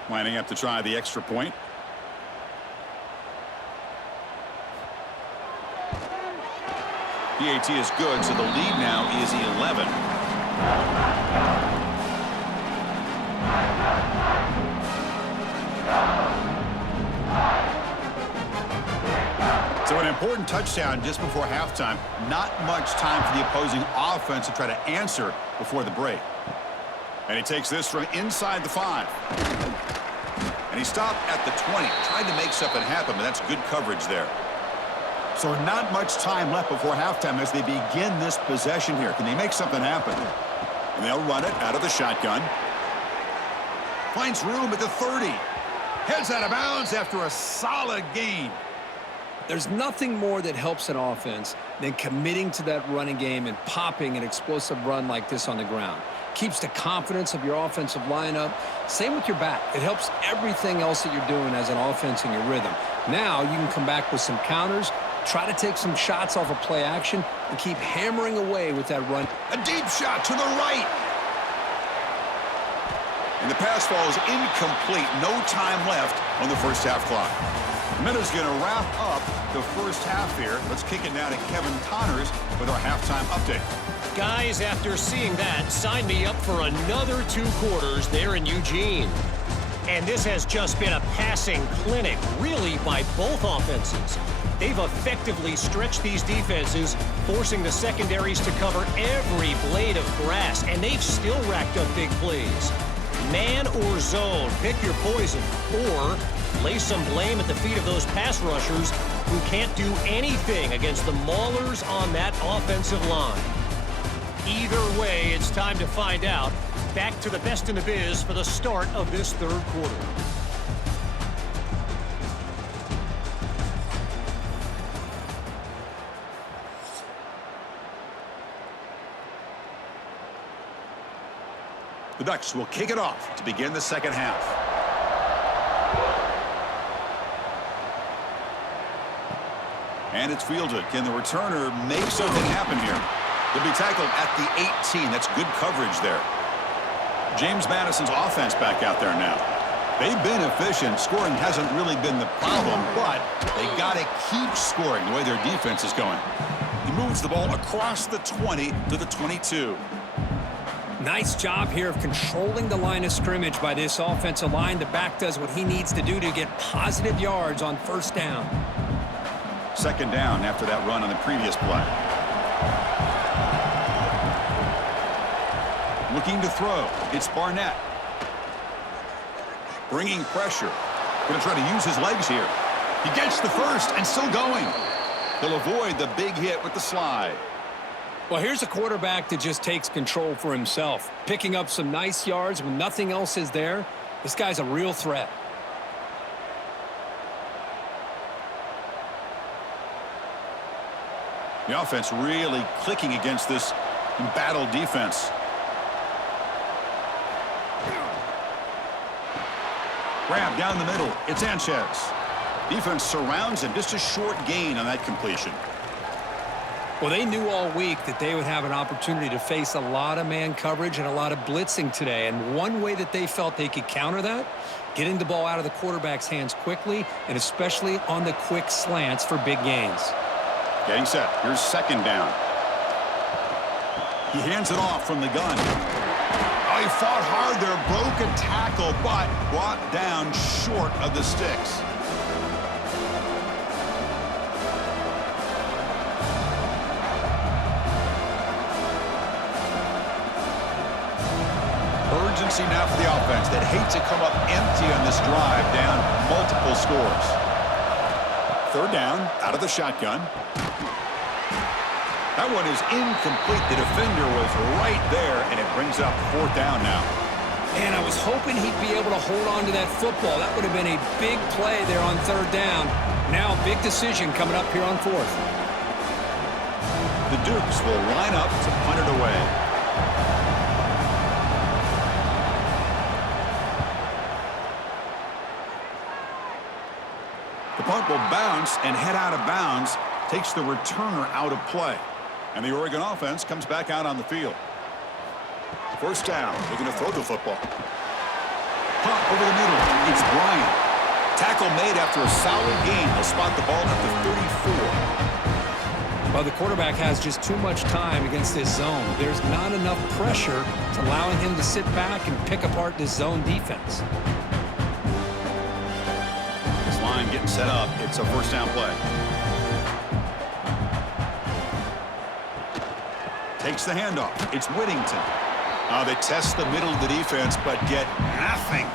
Lining up to try the extra point. PAT is good, so the lead now is 11. So an important touchdown just before halftime. Not much time for the opposing offense to try to answer before the break. And he takes this from inside the 5. And he stopped at the 20. Tried to make something happen, but that's good coverage there. So not much time left before halftime as they begin this possession here. Can they make something happen? And they'll run it out of the shotgun. Finds room at the 30. Heads out of bounds after a solid gain. There's nothing more that helps an offense than committing to that running game and popping an explosive run like this on the ground. Keeps the confidence of your offensive lineup. Same with your back. It helps everything else that you're doing as an offense in your rhythm. Now you can come back with some counters, try to take some shots off of play action, and keep hammering away with that run. A deep shot to the right. And the pass falls incomplete. No time left on the first half clock. Minutes going to wrap up the first half here. Let's kick it now to Kevin Connors with our halftime update. Guys, after seeing that, sign me up for another 2 quarters there in Eugene. And this has just been a passing clinic, really, by both offenses. They've effectively stretched these defenses, forcing the secondaries to cover every blade of grass, and they've still racked up big plays. Man or zone, pick your poison, or lay some blame at the feet of those pass rushers who can't do anything against the maulers on that offensive line. Either way, it's time to find out. Back to the best in the biz for the start of this third quarter. The Ducks will kick it off to begin the second half. And it's fielded. Can the returner make something happen here? They'll be tackled at the 18. That's good coverage there. James Madison's offense back out there now. They've been efficient. Scoring hasn't really been the problem, but they got to keep scoring the way their defense is going. He moves the ball across the 20 to the 22. Nice job here of controlling the line of scrimmage by this offensive line. The back does what he needs to do to get positive yards on first down. Second down after that run on the previous play. Looking to throw. It's Barnett. Bringing pressure. Going to try to use his legs here. He gets the first and still going. He'll avoid the big hit with the slide. Well, here's a quarterback that just takes control for himself. Picking up some nice yards when nothing else is there. This guy's a real threat. The offense really clicking against this embattled defense. Grab down the middle. It's Sanchez. Defense surrounds him. Just a short gain on that completion. Well, they knew all week that they would have an opportunity to face a lot of man coverage and a lot of blitzing today. And one way that they felt they could counter that, getting the ball out of the quarterback's hands quickly, and especially on the quick slants for big gains. Getting set. Here's second down. He hands it off from the gun. Oh, he fought hard there. Broke a tackle, but brought down short of the sticks. Urgency now for the offense that hates to come up empty on this drive, down multiple scores. Third down, out of the shotgun. That one is incomplete. The defender was right there, and it brings up fourth down now. And I was hoping he'd be able to hold on to that football. That would have been a big play there on third down. Now a big decision coming up here on fourth. The Dukes will line up to punt it away. The punt will bounce and head out of bounds. Takes the returner out of play. And the Oregon offense comes back out on the field. First down. They're going to throw the football. Pump over the middle. It's Bryant. Tackle made after a solid gain. They'll spot the ball at the 34. Well, the quarterback has just too much time against this zone. There's not enough pressure to allowing him to sit back and pick apart this zone defense. This line getting set up. It's a first down play. Takes the handoff. It's Whittington. They test the middle of the defense, but get nothing.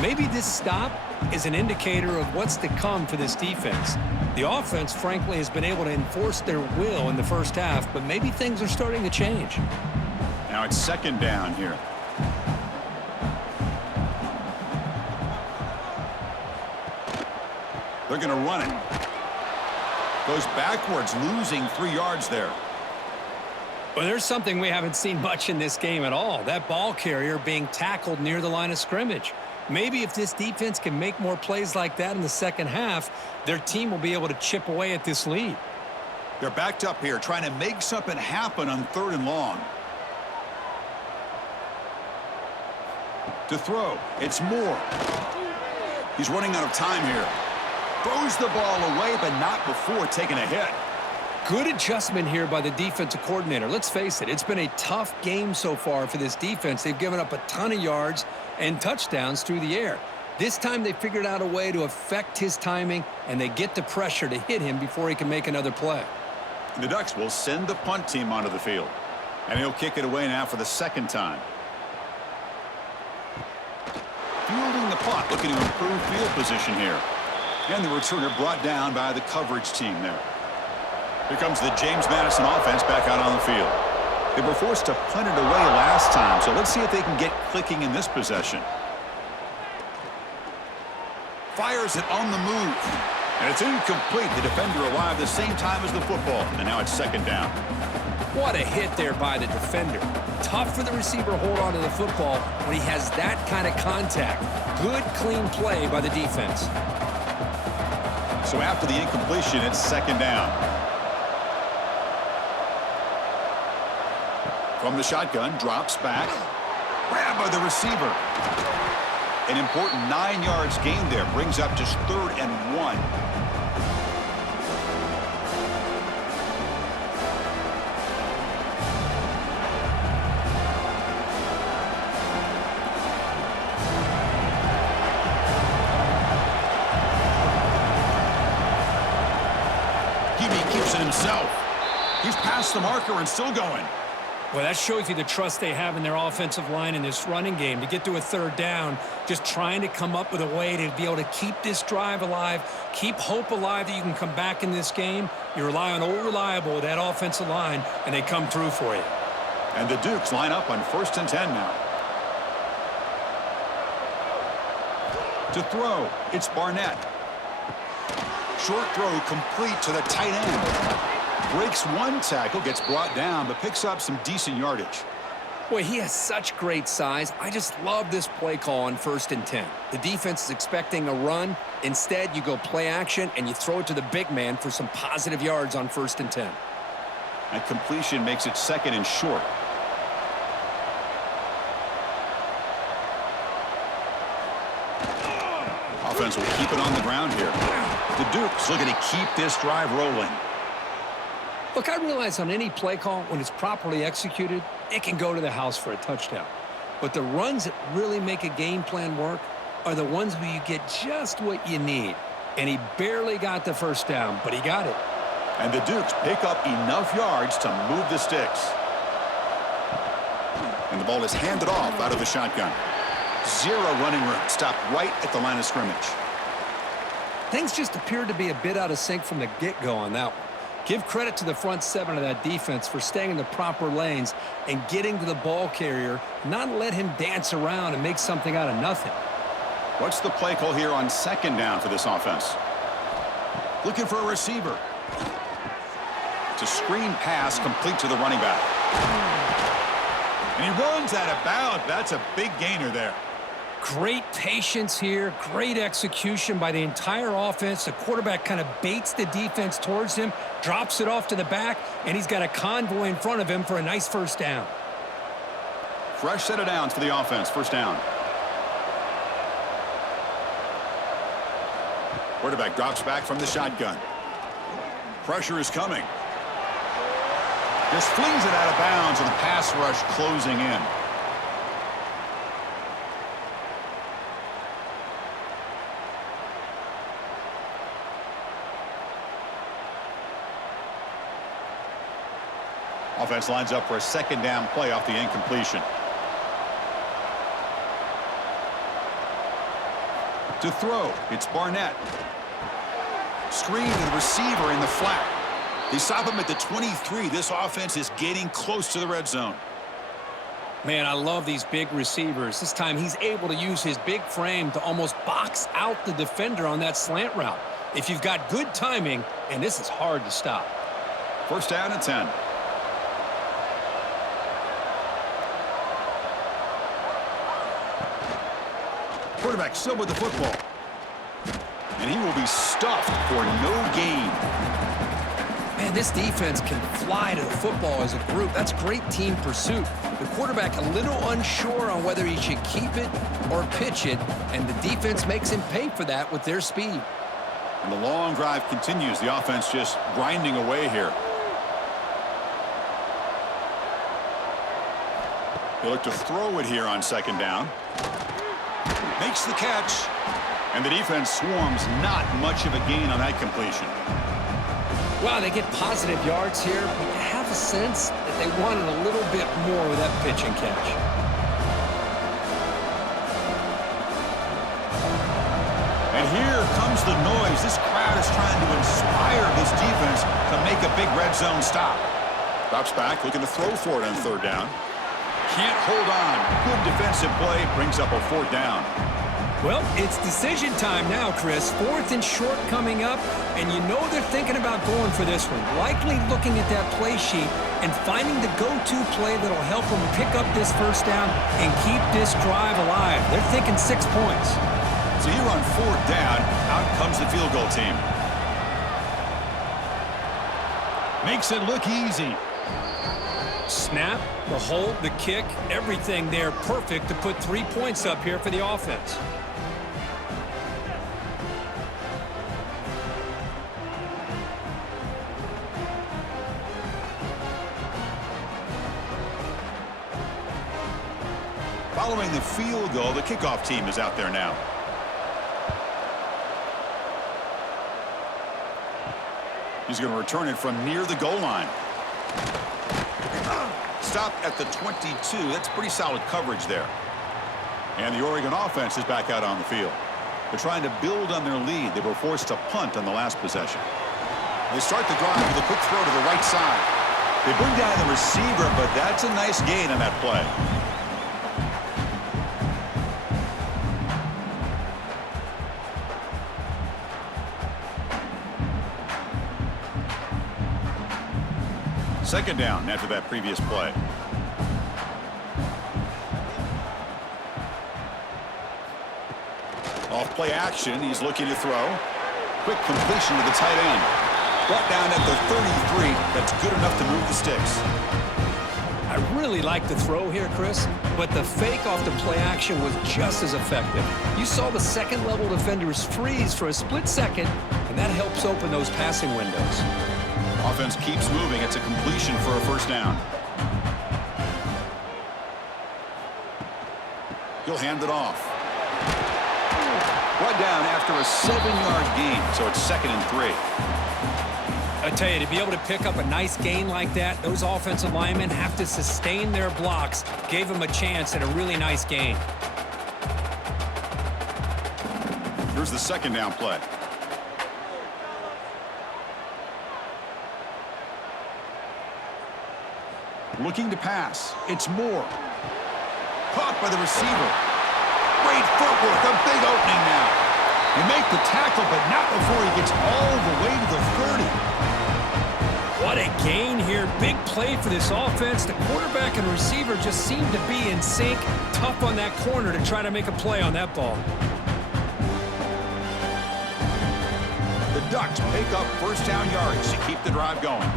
Maybe this stop is an indicator of what's to come for this defense. The offense, frankly, has been able to enforce their will in the first half, but maybe things are starting to change. Now it's second down here. They're going to run it. Goes backwards, losing 3 yards there. Well, there's something we haven't seen much in this game at all. That ball carrier being tackled near the line of scrimmage. Maybe if this defense can make more plays like that in the second half, their team will be able to chip away at this lead. They're backed up here, trying to make something happen on third and long. To throw, it's Moore. He's running out of time here. Throws the ball away, but not before taking a hit. Good adjustment here by the defensive coordinator. Let's face it, it's been a tough game so far for this defense. They've given up a ton of yards and touchdowns through the air. This time they figured out a way to affect his timing, and they get the pressure to hit him before he can make another play. The Ducks will send the punt team onto the field. And he'll kick it away now for the second time. Fielding the punt, looking to improve field position here. And the returner brought down by the coverage team there. Here comes the James Madison offense back out on the field. They were forced to punt it away last time, so let's see if they can get clicking in this possession. Fires it on the move. And it's incomplete. The defender arrived the same time as the football, and now it's second down. What a hit there by the defender. Tough for the receiver to hold on to the football when he has that kind of contact. Good, clean play by the defense. So after the incompletion, it's second down. From the shotgun, drops back. Grabbed by the receiver. An important 9 yards gain there. Brings up just 3rd and 1. He keeps it himself. He's past the marker and still going. Well, that shows you the trust they have in their offensive line in this running game. To get to a third down, just trying to come up with a way to be able to keep this drive alive, keep hope alive that you can come back in this game. You rely on old reliable with that offensive line, and they come through for you. And the Dukes line up on 1st and 10 now. To throw, it's Barnett. Short throw complete to the tight end. Breaks one tackle, gets brought down, but picks up some decent yardage. Boy, he has such great size. I just love this play call on 1st and 10. The defense is expecting a run. Instead, you go play action, and you throw it to the big man for some positive yards on 1st and 10. That completion makes it 2nd and short. Offense will keep it on the ground here. The Dukes looking to keep this drive rolling. Look, I realize on any play call, when it's properly executed, it can go to the house for a touchdown. But the runs that really make a game plan work are the ones where you get just what you need. And he barely got the first down, but he got it. And the Dukes pick up enough yards to move the sticks. And the ball is handed off out of the shotgun. 0 running room. Stopped right at the line of scrimmage. things just appeared to be a bit out of sync from the get-go on that one. Give credit to the front seven of that defense for staying in the proper lanes and getting to the ball carrier, not let him dance around and make something out of nothing. What's the play call here on second down for this offense? Looking for a receiver. It's a screen pass complete to the running back. And he runs out of bounds. That's a big gainer there. Great patience here, great execution by the entire offense. The quarterback kind of baits the defense towards him, drops it off to the back, and he's got a convoy in front of him for a nice first down. Fresh set of downs for the offense. First down. Quarterback drops back from the shotgun. Pressure is coming. Just flings it out of bounds, and the pass rush closing in. Offense lines up for a second down play off the incompletion. To throw, it's Barnett. Screen to the receiver in the flat. They stop him at the 23. This offense is getting close to the red zone. Man, I love these big receivers. This time he's able to use his big frame to almost box out the defender on that slant route. If you've got good timing, and this is hard to stop. First down and 10. Quarterback still with the football. And he will be stuffed for no gain. Man, this defense can fly to the football as a group. That's great team pursuit. The quarterback a little unsure on whether he should keep it or pitch it, and the defense makes him pay for that with their speed. And the long drive continues. The offense just grinding away here. They look to throw it here on second down. Makes the catch. And the defense swarms. Not much of a gain on that completion. Wow, they get positive yards here, but you have a sense that they wanted a little bit more with that pitch and catch. And here comes the noise. This crowd is trying to inspire this defense to make a big red zone stop. Drops back, looking to throw for it on third down. Can't hold on. Good defensive play, brings up a fourth down. Well, it's decision time now, Chris. Fourth and short coming up, and you know they're thinking about going for this one. Likely looking at that play sheet and finding the go-to play that'll help them pick up this first down and keep this drive alive. They're thinking 6 points. So here on fourth down, out comes the field goal team. Makes it look easy. Snap, the hold, the kick, everything there perfect to put 3 points up here for the offense. Following the field goal, the kickoff team is out there now. He's going to return it from near the goal line. Stop at the 22. That's pretty solid coverage there. And the Oregon offense is back out on the field. They're trying to build on their lead. They were forced to punt on the last possession. They start the drive with a quick throw to the right side. They bring down the receiver, but that's a nice gain on that play. Second down after that previous play. Off play action, he's looking to throw. Quick completion to the tight end. Brought down at the 33. That's good enough to move the sticks. I really like the throw here, Chris, but the fake off the play action was just as effective. You saw the second-level defenders freeze for a split second, and that helps open those passing windows. Offense keeps moving. It's a completion for a first down. He'll hand it off. Brought down after a 7-yard gain, so it's 2nd and 3. I tell you, to be able to pick up a nice gain like that, those offensive linemen have to sustain their blocks. Gave them a chance at a really nice gain. Here's the second down play. looking to pass. It's Moore. Caught by the receiver. Great footwork, a big opening now. You make the tackle, but not before he gets all the way to the 30. What a gain here. Big play for this offense. The quarterback and receiver just seem to be in sync. Tough on that corner to try to make a play on that ball. The Ducks pick up first down yards to keep the drive going.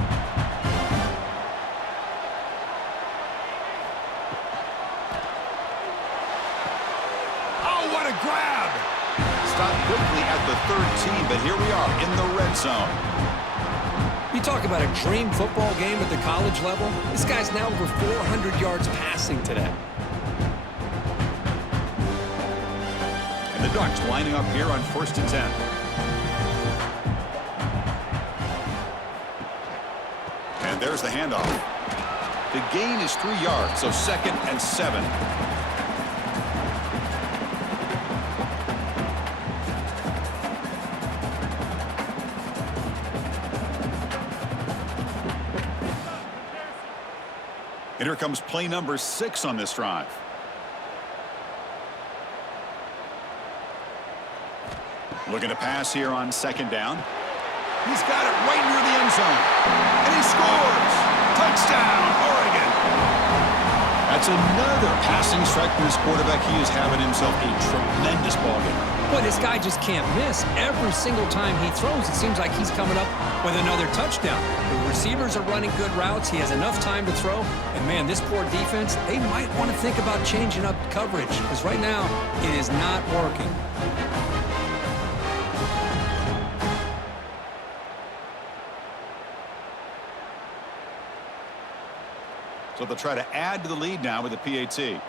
Oh, what a grab! Stopped quickly at the 13, but here we are in the red zone. You talk about a dream football game at the college level. This guy's now over 400 yards passing today. And the Ducks lining up here on 1st and 10. And there's the handoff. The gain is 3 yards, so 2nd and 7. And here comes play number 6 on this drive. Looking to pass here on 2nd down. He's got it right near the end zone. And he scores! Touchdown, Oregon! That's another passing strike for this quarterback. He is having himself a tremendous ballgame. Boy, this guy just can't miss. Every single time he throws, it seems like he's coming up with another touchdown. The receivers are running good routes. He has enough time to throw. And, man, this poor defense, they might want to think about changing up coverage because right now it is not working. So they'll try to add to the lead now with the PAT.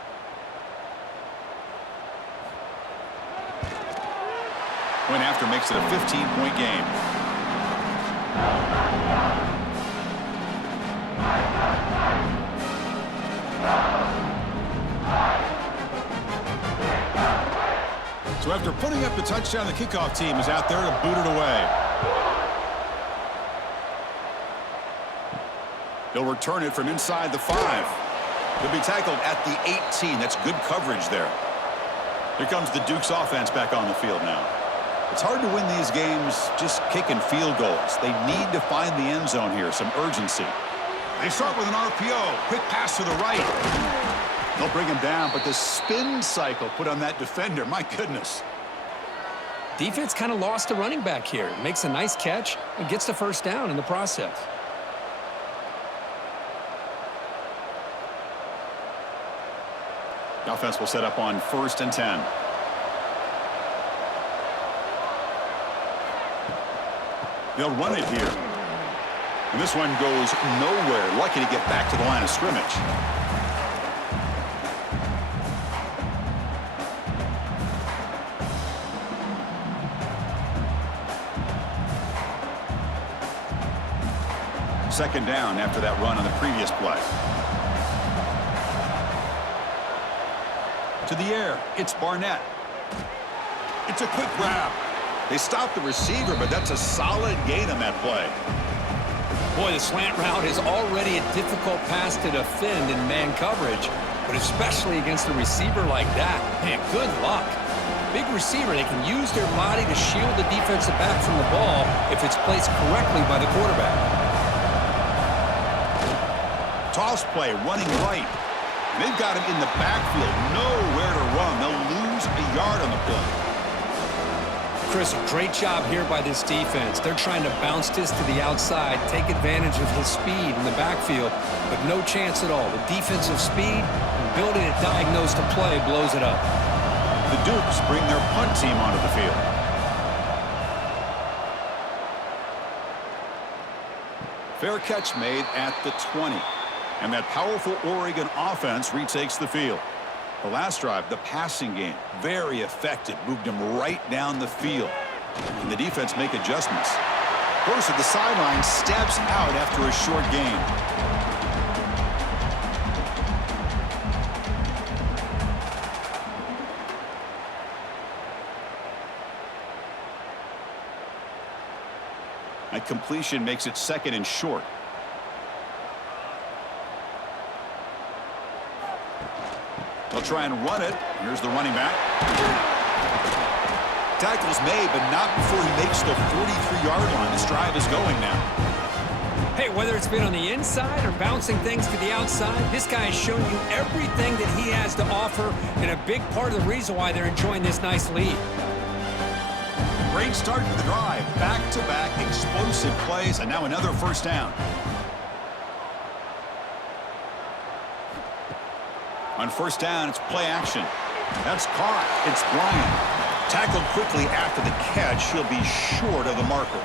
Point after makes it a 15-point game. So after putting up the touchdown, the kickoff team is out there to boot it away. He'll return it from inside the 5. He'll be tackled at the 18. That's good coverage there. Here comes the Duke's offense back on the field now. It's hard to win these games just kicking field goals. They need to find the end zone here, some urgency. They start with an RPO. Quick pass to the right. They'll bring him down, but the spin cycle put on that defender, my goodness. Defense kind of lost the running back here. Makes a nice catch and gets the first down in the process. The offense will set up on 1st and 10. They'll run it here. And this one goes nowhere. Lucky to get back to the line of scrimmage. Second down after that run on the previous play. To the air, it's Barnett. It's a quick grab. They stopped the receiver, but that's a solid gain on that play. Boy, the slant route is already a difficult pass to defend in man coverage, but especially against a receiver like that. Man, good luck. Big receiver, they can use their body to shield the defensive back from the ball if it's placed correctly by the quarterback. Toss play, running right. And they've got him in the backfield, nowhere to run. They'll lose a yard on the play. Chris, a great job here by this defense. They're trying to bounce this to the outside, take advantage of his speed in the backfield, but no chance at all. The defensive speed, ability to diagnose the play, blows it up. The Dukes bring their punt team onto the field. Fair catch made at the 20. And that powerful Oregon offense retakes the field. The last drive, the passing game, very effective. Moved him right down the field. Can the defense make adjustments? Burst at the sideline, steps out after a short gain. That completion makes it 2nd and short. They'll try and run it. Here's the running back. Tackle's made, but not before he makes the 43-yard line. This drive is going now. Hey, whether it's been on the inside or bouncing things to the outside, this guy has shown you everything that he has to offer, and a big part of the reason why they're enjoying this nice lead. Great start to the drive. Back-to-back explosive plays, and now another first down. On first down, it's play action. That's caught. It's Bryant. Tackled quickly after the catch. He'll be short of the marker.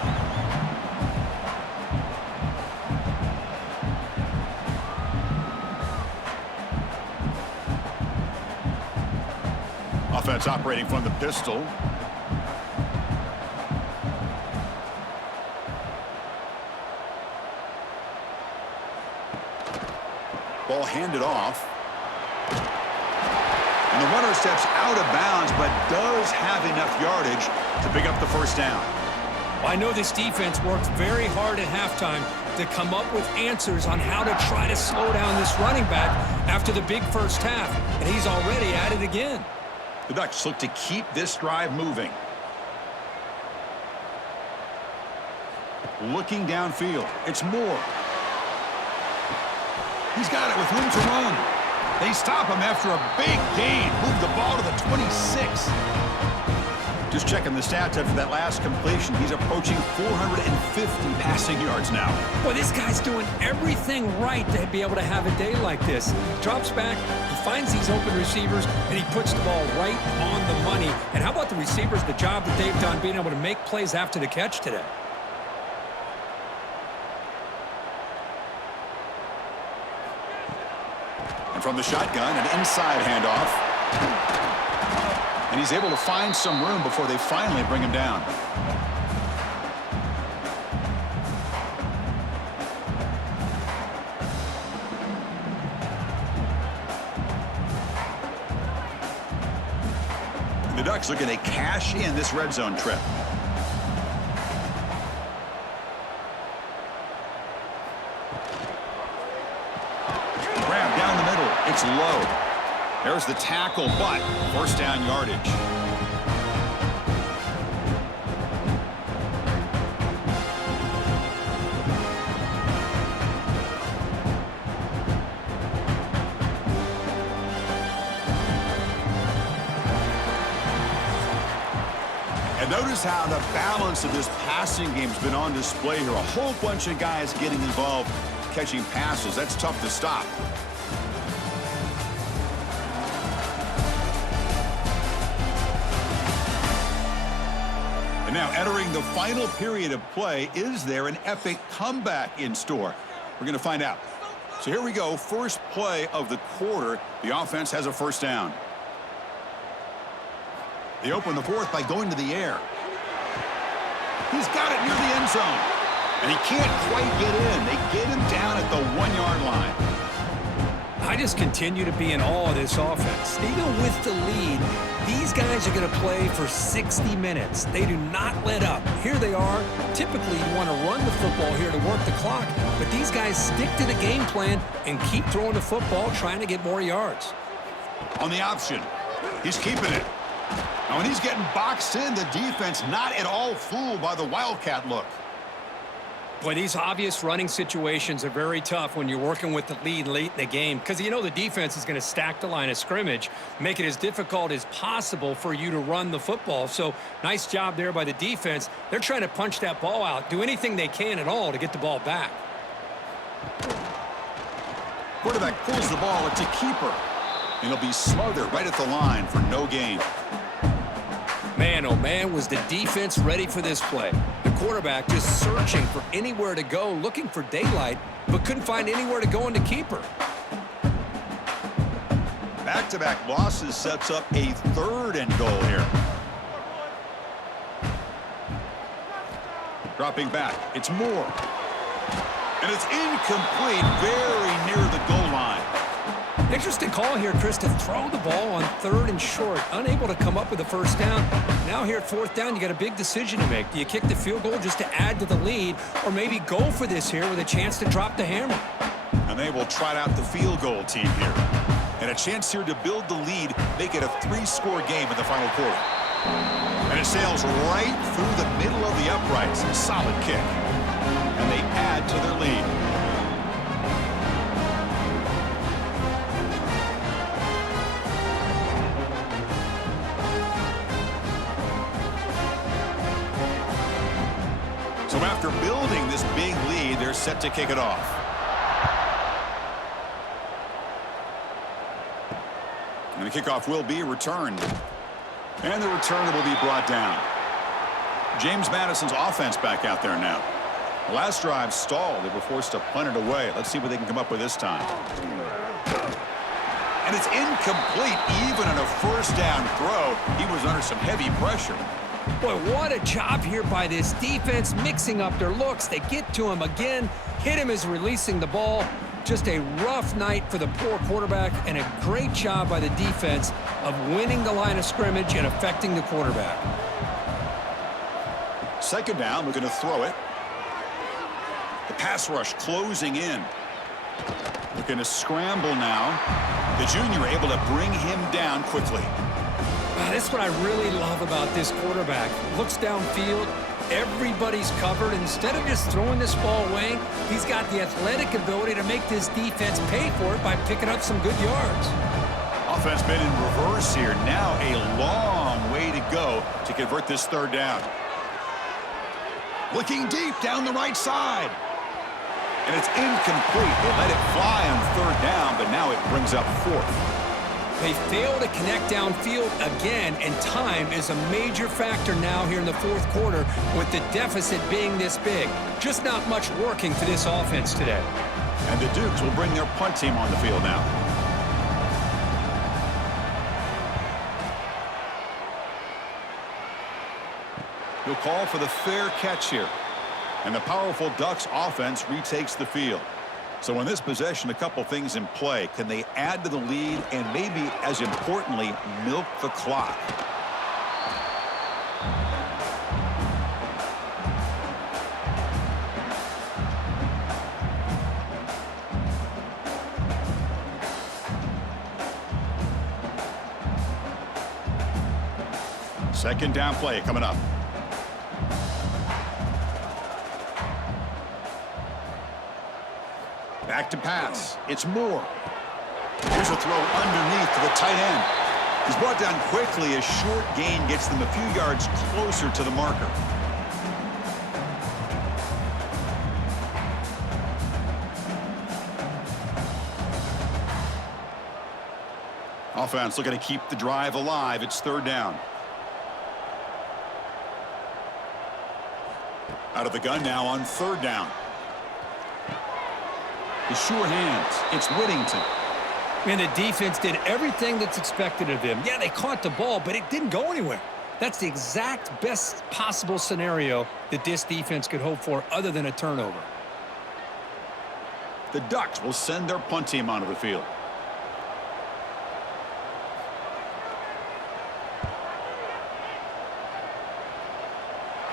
Offense operating from the pistol. Ball handed off. And the runner steps out of bounds, but does have enough yardage to pick up the first down. Well, I know this defense worked very hard at halftime to come up with answers on how to try to slow down this running back after the big first half, and he's already at it again. The Ducks look to keep this drive moving. Looking downfield. It's Moore. He's got it with room to run. They stop him after a big gain. Move the ball to the 26. Just checking the stats after that last completion. He's approaching 450 passing yards now. Boy, this guy's doing everything right to be able to have a day like this. He drops back, he finds these open receivers, and he puts the ball right on the money. And how about the receivers, the job that they've done being able to make plays after the catch today? And from the shotgun, an inside handoff. And he's able to find some room before they finally bring him down. The Ducks looking to cash in this red zone trip. Grab down the middle. It's low. There's the tackle, but first down yardage. And notice how the balance of this passing game has been on display here. A whole bunch of guys getting involved catching passes. That's tough to stop. And now entering the final period of play, is there an epic comeback in store? We're going to find out. So here we go. First play of the quarter. The offense has a first down. They open the fourth by going to the air. He's got it near the end zone. And he can't quite get in. They get him down at the 1-yard line. I just continue to be in awe of this offense. Even with the lead, these guys are going to play for 60 minutes. They do not let up. Here they are. Typically, you want to run the football here to work the clock, but these guys stick to the game plan and keep throwing the football, trying to get more yards. On the option, he's keeping it. Now, when he's getting boxed in, the defense not at all fooled by the Wildcat look. Boy, these obvious running situations are very tough when you're working with the lead late in the game because you know the defense is going to stack the line of scrimmage, make it as difficult as possible for you to run the football. So nice job there by the defense. They're trying to punch that ball out, do anything they can at all to get the ball back. Quarterback pulls the ball. It's a keeper. And he'll be smothered right at the line for no gain. Man, oh man, was the defense ready for this play. The quarterback just searching for anywhere to go, looking for daylight, but couldn't find anywhere to go in the keeper. Back-to-back losses sets up a 3rd and goal here. Dropping back, it's Moore. And it's incomplete, very near the goal line. Interesting call here, Chris, to throw the ball on 3rd and short. Unable to come up with a first down. Now here at 4th down, you got a big decision to make. Do you kick the field goal just to add to the lead, or maybe go for this here with a chance to drop the hammer? And they will trot out the field goal team here. And a chance here to build the lead, make it a 3-score game in the final quarter. And it sails right through the middle of the uprights. Solid kick. And they add to their lead. So after building this big lead, they're set to kick it off. And the kickoff will be returned. And the return will be brought down. James Madison's offense back out there now. The last drive stalled. They were forced to punt it away. Let's see what they can come up with this time. And it's incomplete. Even on a first down throw, he was under some heavy pressure. Boy, what a job here by this defense, mixing up their looks. They get to him again, hit him as releasing the ball. Just a rough night for the poor quarterback, and a great job by the defense of winning the line of scrimmage and affecting the quarterback. Second down, we're going to throw it. The pass rush closing in. Looking to scramble now. The junior able to bring him down quickly. That's what I really love about this quarterback. Looks downfield. Everybody's covered. Instead of just throwing this ball away, he's got the athletic ability to make this defense pay for it by picking up some good yards. Offense been in reverse here. Now a long way to go to convert this third down. Looking deep down the right side. And it's incomplete. They let it fly on third down, but now it brings up fourth. They fail to connect downfield again, and time is a major factor now here in the fourth quarter with the deficit being this big. Just not much working for this offense today. And the Dukes will bring their punt team on the field now. He'll call for the fair catch here. And the powerful Ducks offense retakes the field. So in this possession, a couple things in play. Can they add to the lead and maybe, as importantly, milk the clock? Second down play coming up. Back to pass. It's Moore. Here's a throw underneath to the tight end. He's brought down quickly. A short gain gets them a few yards closer to the marker. Offense looking to keep the drive alive. It's third down. Out of the gun now on third down. The sure hands. It's Whittington. And the defense did everything that's expected of them. Yeah, they caught the ball, but it didn't go anywhere. That's the exact best possible scenario that this defense could hope for other than a turnover. The Ducks will send their punt team onto the field.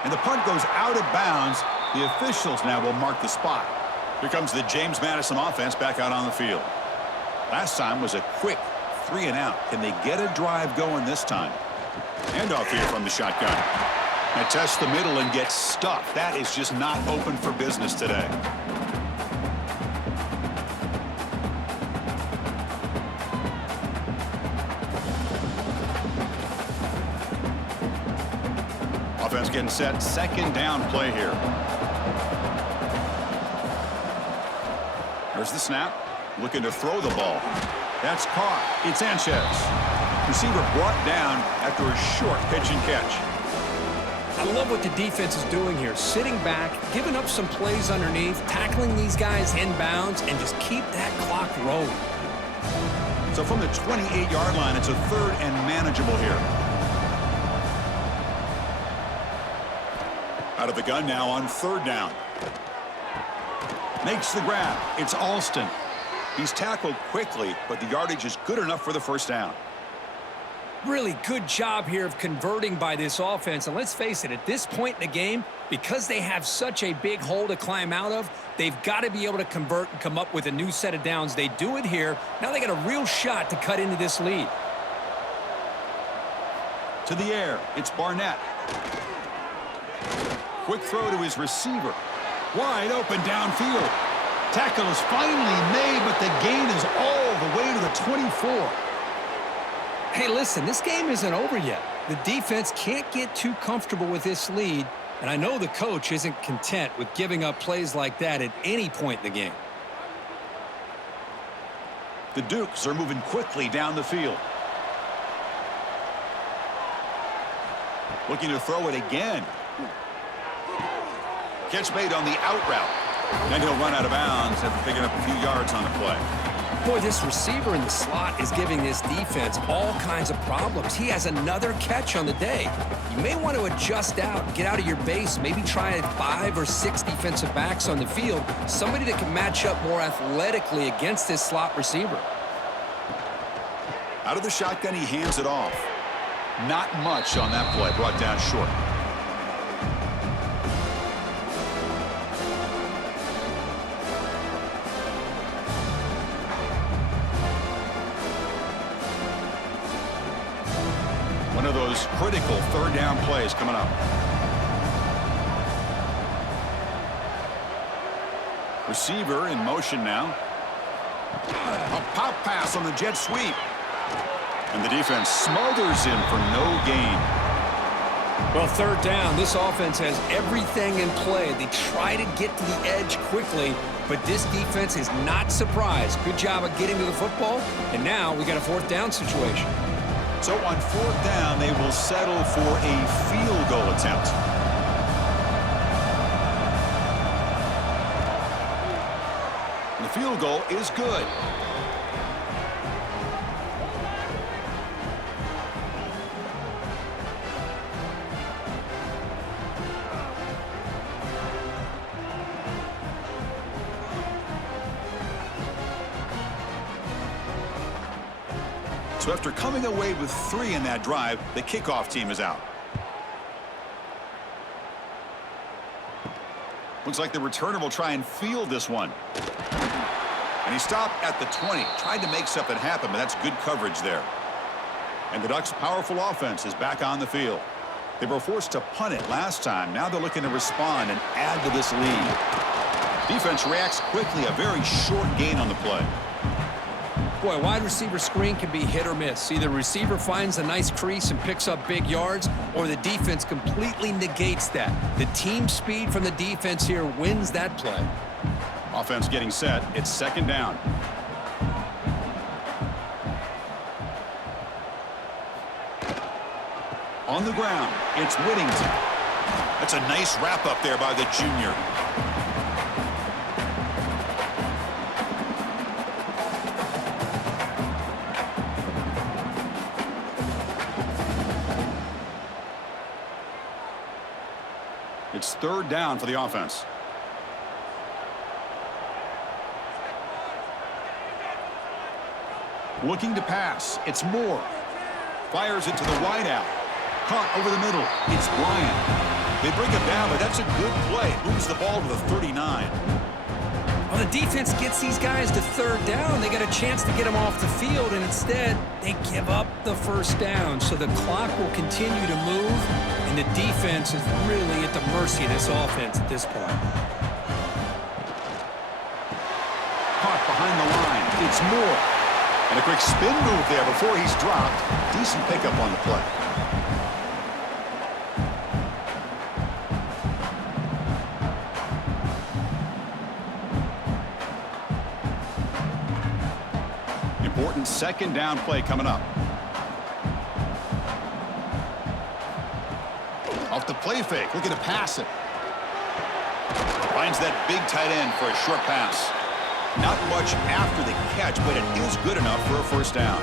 And the punt goes out of bounds. The officials now will mark the spot. Here comes the James Madison offense back out on the field. Last time was a quick 3-and-out. Can they get a drive going this time? Handoff here from the shotgun. And test the middle and get stuffed. That is just not open for business today. Offense getting set. Second down play here. There's the snap. Looking to throw the ball. That's caught. It's Sanchez. Receiver brought down after a short pitch and catch. I love what the defense is doing here. Sitting back, giving up some plays underneath, tackling these guys inbounds, and just keep that clock rolling. So from the 28-yard line, it's a third and manageable here. Out of the gun now on third down. Makes the grab. It's Alston. He's tackled quickly, but the yardage is good enough for the first down. Really good job here of converting by this offense. And let's face it, at this point in the game, because they have such a big hole to climb out of, they've got to be able to convert and come up with a new set of downs. They do it here. Now they got a real shot to cut into this lead. To the air, it's Barnett. Quick throw to his receiver. Wide open downfield. Tackle is finally made, but the gain is all the way to the 24. Hey, listen, this game isn't over yet. The defense can't get too comfortable with this lead, and I know the coach isn't content with giving up plays like that at any point in the game. The Dukes are moving quickly down the field. Looking to throw it again. Catch made on the out route. And he'll run out of bounds after picking up a few yards on the play. Boy, this receiver in the slot is giving this defense all kinds of problems. He has another catch on the day. You may want to adjust out, get out of your base, maybe try 5 or 6 defensive backs on the field, somebody that can match up more athletically against this slot receiver. Out of the shotgun, he hands it off. Not much on that play, brought down short. One of those critical third down plays coming up. Receiver in motion now. A pop pass on the jet sweep. And the defense smothers him for no gain. Well, third down, this offense has everything in play. They try to get to the edge quickly, but this defense is not surprised. Good job of getting to the football, and now we got a fourth down situation. So on fourth down, they will settle for a field goal attempt. And the field goal is good. So after coming away with 3 in that drive, the kickoff team is out. Looks like the returner will try and field this one. And he stopped at the 20. Tried to make something happen, but that's good coverage there. And the Ducks' powerful offense is back on the field. They were forced to punt it last time. Now they're looking to respond and add to this lead. Defense reacts quickly. A very short gain on the play. Boy, a wide receiver screen can be hit or miss. Either receiver finds a nice crease and picks up big yards, or the defense completely negates that. The team speed from the defense here wins that play. Offense getting set. It's second down. On the ground, it's Whittington. That's a nice wrap up there by the junior. It's third down for the offense. Looking to pass. It's Moore. Fires it to the wideout. Caught over the middle. It's Bryant. They bring him down, but that's a good play. Moves the ball to the 39. Well, the defense gets these guys to third down. They got a chance to get them off the field, and instead they give up the first down. So the clock will continue to move, and the defense is really at the mercy of this offense at this point. Caught behind the line. It's Moore. And a quick spin move there before he's dropped. Decent pickup on the play. Important second down play coming up. Off the play fake, looking to pass it. Finds that big tight end for a short pass. Not much after the catch, but it is good enough for a first down.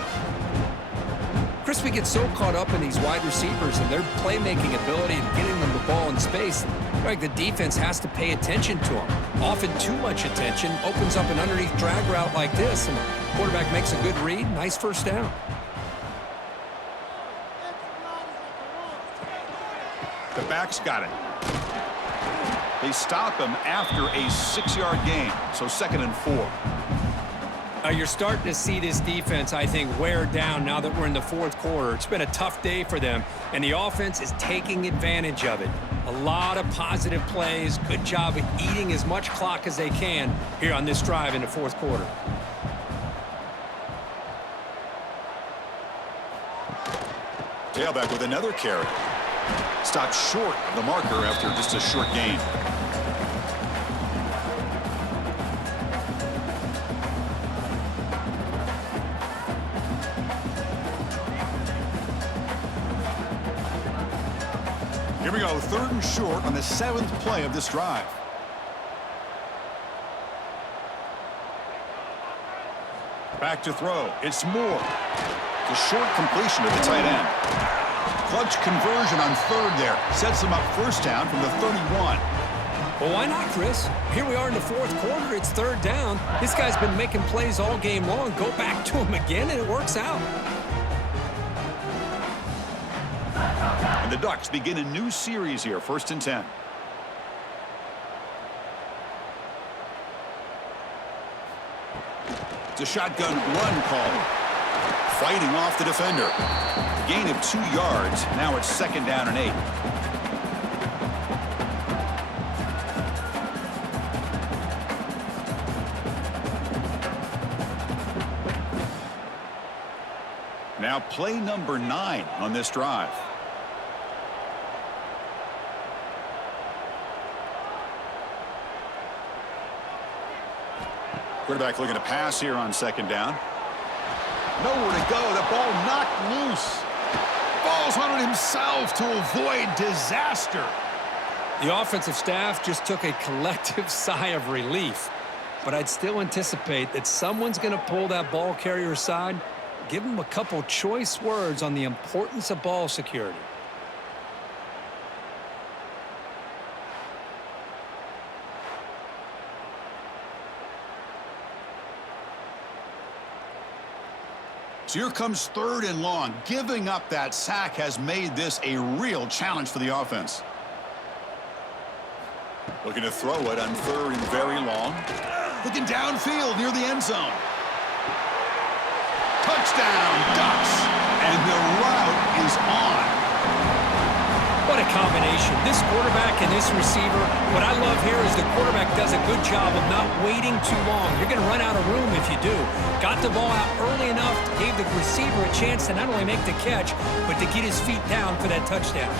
Chris, we get so caught up in these wide receivers and their playmaking ability and getting them the ball in space. Like the defense has to pay attention to them. Often too much attention opens up an underneath drag route like this, and the quarterback makes a good read. Nice first down. The back's got it. They stop him after a 6-yard gain, so 2nd and 4. You're starting to see this defense, I think, wear down now that we're in the 4th quarter. It's been a tough day for them, and the offense is taking advantage of it. A lot of positive plays. Good job of eating as much clock as they can here on this drive in the 4th quarter. Tailback with another carry. Stopped short of the marker after just a short gain. Here we go, 3rd and short on the 7th play of this drive. Back to throw. It's Moore. The short completion to the tight end. Clutch conversion on 3rd there. Sets him up 1st down from the 31. Well, why not, Chris? Here we are in the 4th quarter. It's 3rd down. This guy's been making plays all game long. Go back to him again, and it works out. And the Ducks begin a new series here, 1st and 10. It's a shotgun run call. Fighting off the defender. Gain of 2 yards. Now it's 2nd down and 8. Now play number 9 on this drive. Quarterback looking to pass here on 2nd down. Nowhere to go. The ball knocked loose. Falls on it himself to avoid disaster. The offensive staff just took a collective sigh of relief. But I'd still anticipate that someone's going to pull that ball carrier aside, give him a couple choice words on the importance of ball security. So here comes 3rd and long. Giving up that sack has made this a real challenge for the offense. Looking to throw it on 3rd and very long. Looking downfield near the end zone. Touchdown, Ducks. And the route is on. What a combination. This quarterback and this receiver, what I love here is the quarterback does a good job of not waiting too long. You're going to run out of room if you do. Got the ball out early enough, gave the receiver a chance to not only make the catch, but to get his feet down for that touchdown.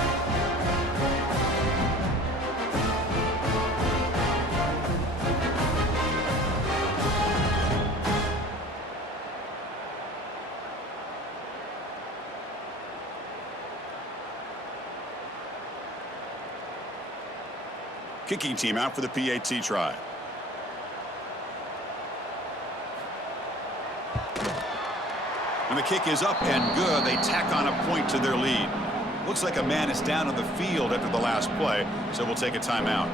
Kicking team out for the PAT try. And the kick is up and good. They tack on a point to their lead. Looks like a man is down on the field after the last play, so we'll take a timeout.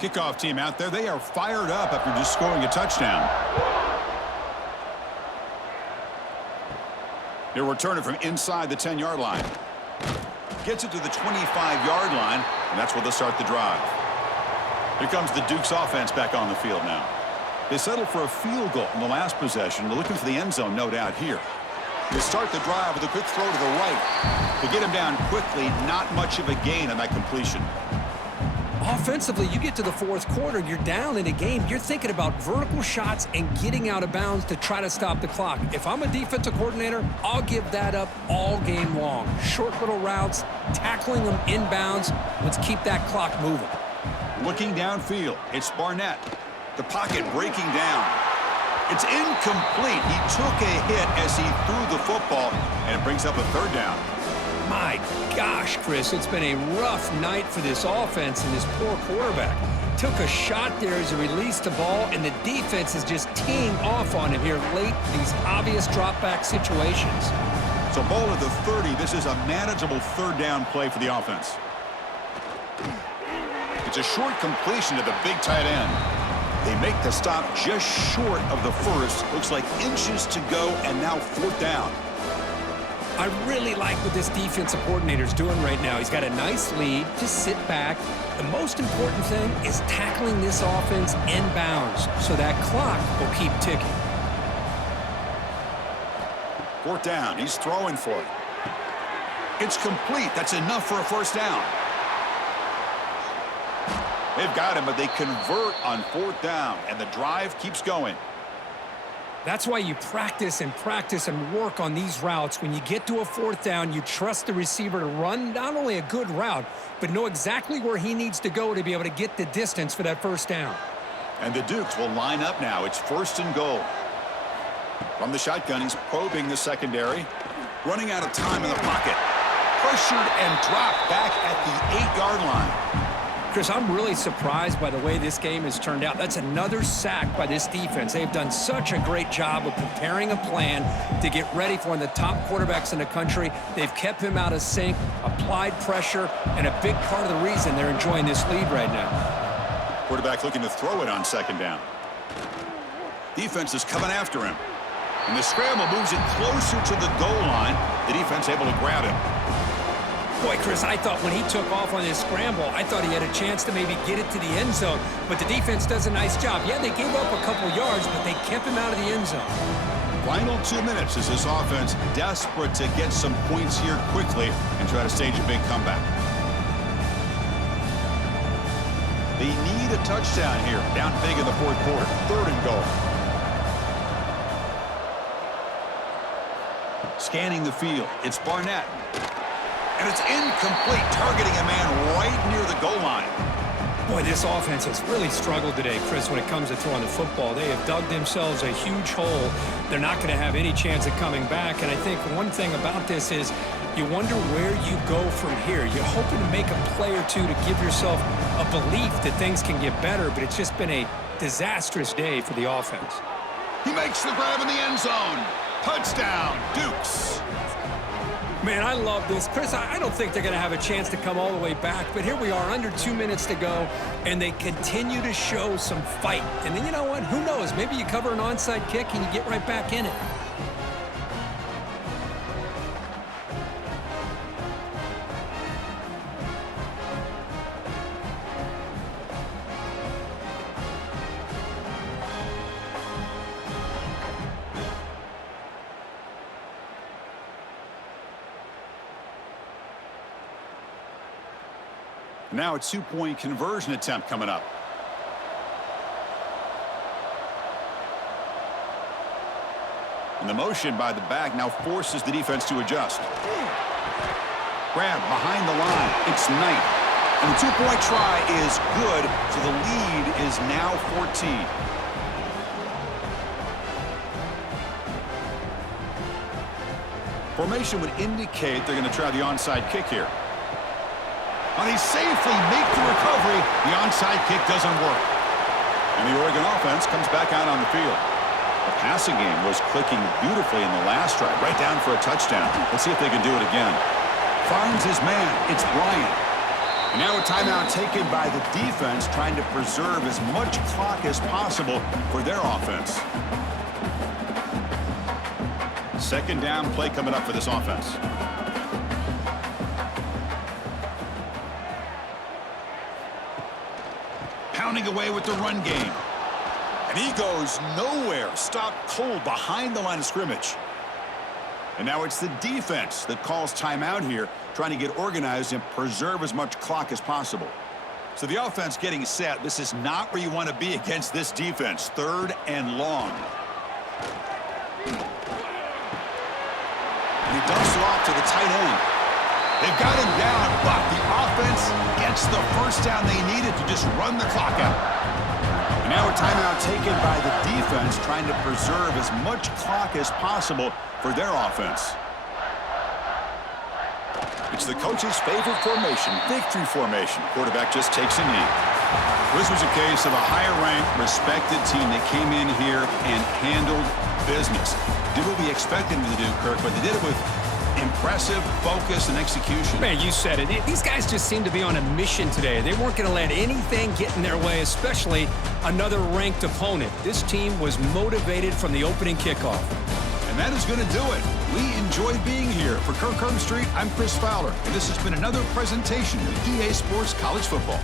Kickoff team out there. They are fired up after just scoring a touchdown. They're returning from inside the 10-yard line. Gets it to the 25-yard line, and that's where they'll start the drive. Here comes the Dukes offense back on the field now. They settled for a field goal in the last possession. They're looking for the end zone, no doubt, here. They start the drive with a quick throw to the right. To get him down quickly, not much of a gain on that completion. Offensively, you get to the 4th quarter, you're down in a game. You're thinking about vertical shots and getting out of bounds to try to stop the clock. If I'm a defensive coordinator, I'll give that up all game long. Short little routes, tackling them inbounds. Let's keep that clock moving. Looking downfield, it's Barnett. The pocket breaking down. It's incomplete. He took a hit as he threw the football, and it brings up a 3rd down. My gosh, Chris, it's been a rough night for this offense and this poor quarterback. Took a shot there as he released the ball, and the defense is just teeing off on him here late in these obvious drop-back situations. So ball at the 30. This is a manageable 3rd down play for the offense. It's a short completion to the big tight end. They make the stop just short of the 1st. Looks like inches to go, and now 4th down. I really like what this defensive coordinator is doing right now. He's got a nice lead. Just sit back. The most important thing is tackling this offense inbounds so that clock will keep ticking. 4th down. He's throwing for it. It's complete. That's enough for a first down. They've got him, but they convert on 4th down, and the drive keeps going. That's why you practice and work on these routes. When you get to a 4th down, you trust the receiver to run not only a good route, but know exactly where he needs to go to be able to get the distance for that first down. And the Dukes will line up now. It's 1st and goal. From the shotgun, he's probing the secondary. Running out of time in the pocket. Pressured and dropped back at the 8-yard line. Chris, I'm really surprised by the way this game has turned out. That's another sack by this defense. They've done such a great job of preparing a plan to get ready for one of the top quarterbacks in the country. They've kept him out of sync, applied pressure, and a big part of the reason they're enjoying this lead right now. Quarterback looking to throw it on 2nd down. Defense is coming after him. And the scramble moves it closer to the goal line. The defense able to grab him. Boy, Chris, I thought when he took off on his scramble, I thought he had a chance to maybe get it to the end zone. But the defense does a nice job. Yeah, they gave up a couple yards, but they kept him out of the end zone. Final 2 minutes as this offense desperate to get some points here quickly and try to stage a big comeback. They need a touchdown here. Down big in the 4th quarter. 3rd and goal. Scanning the field. It's Barnett. And it's incomplete, targeting a man right near the goal line. Boy, this offense has really struggled today, Chris, when it comes to throwing the football. They have dug themselves a huge hole. They're not going to have any chance of coming back. And I think one thing about this is you wonder where you go from here. You're hoping to make a play or two to give yourself a belief that things can get better, but it's just been a disastrous day for the offense. He makes the grab in the end zone. Touchdown, Dukes. Man, I love this. Chris, I don't think they're going to have a chance to come all the way back, but here we are, under 2 minutes to go, and they continue to show some fight. And then you know what? Who knows? Maybe you cover an onside kick and you get right back in it. Now a 2-point conversion attempt coming up. And the motion by the back now forces the defense to adjust. Grab behind the line. It's Knight. And the 2-point try is good, so the lead is now 14. Formation would indicate they're going to try the onside kick here. And he safely makes the recovery. The onside kick doesn't work. And the Oregon offense comes back out on the field. The passing game was clicking beautifully in the last drive, right down for a touchdown. Let's see if they can do it again. Finds his man. It's Bryant. And now a timeout taken by the defense, trying to preserve as much clock as possible for their offense. 2nd down play coming up for this offense. Pounding away with the run game. And he goes nowhere. Stopped cold behind the line of scrimmage. And now it's the defense that calls timeout here, trying to get organized and preserve as much clock as possible. So the offense getting set. This is not where you want to be against this defense. 3rd and long. And he dumps it off to the tight end. They've got him down, but the offense gets the first down they needed to just run the clock out. And now a timeout taken by the defense, trying to preserve as much clock as possible for their offense. It's the coach's favorite formation, victory formation. Quarterback just takes a knee. This was a case of a higher-ranked, respected team that came in here and handled business. Did what we expected them to do, Kirk, but they did it with impressive focus and execution. Man, you said it. These guys just seem to be on a mission today. They weren't going to let anything get in their way, especially another ranked opponent. This team was motivated from the opening kickoff. And And that is going to do it. We enjoyed being here. For Kirk Street, I'm Chris Fowler, and this has been another presentation of EA Sports College Football.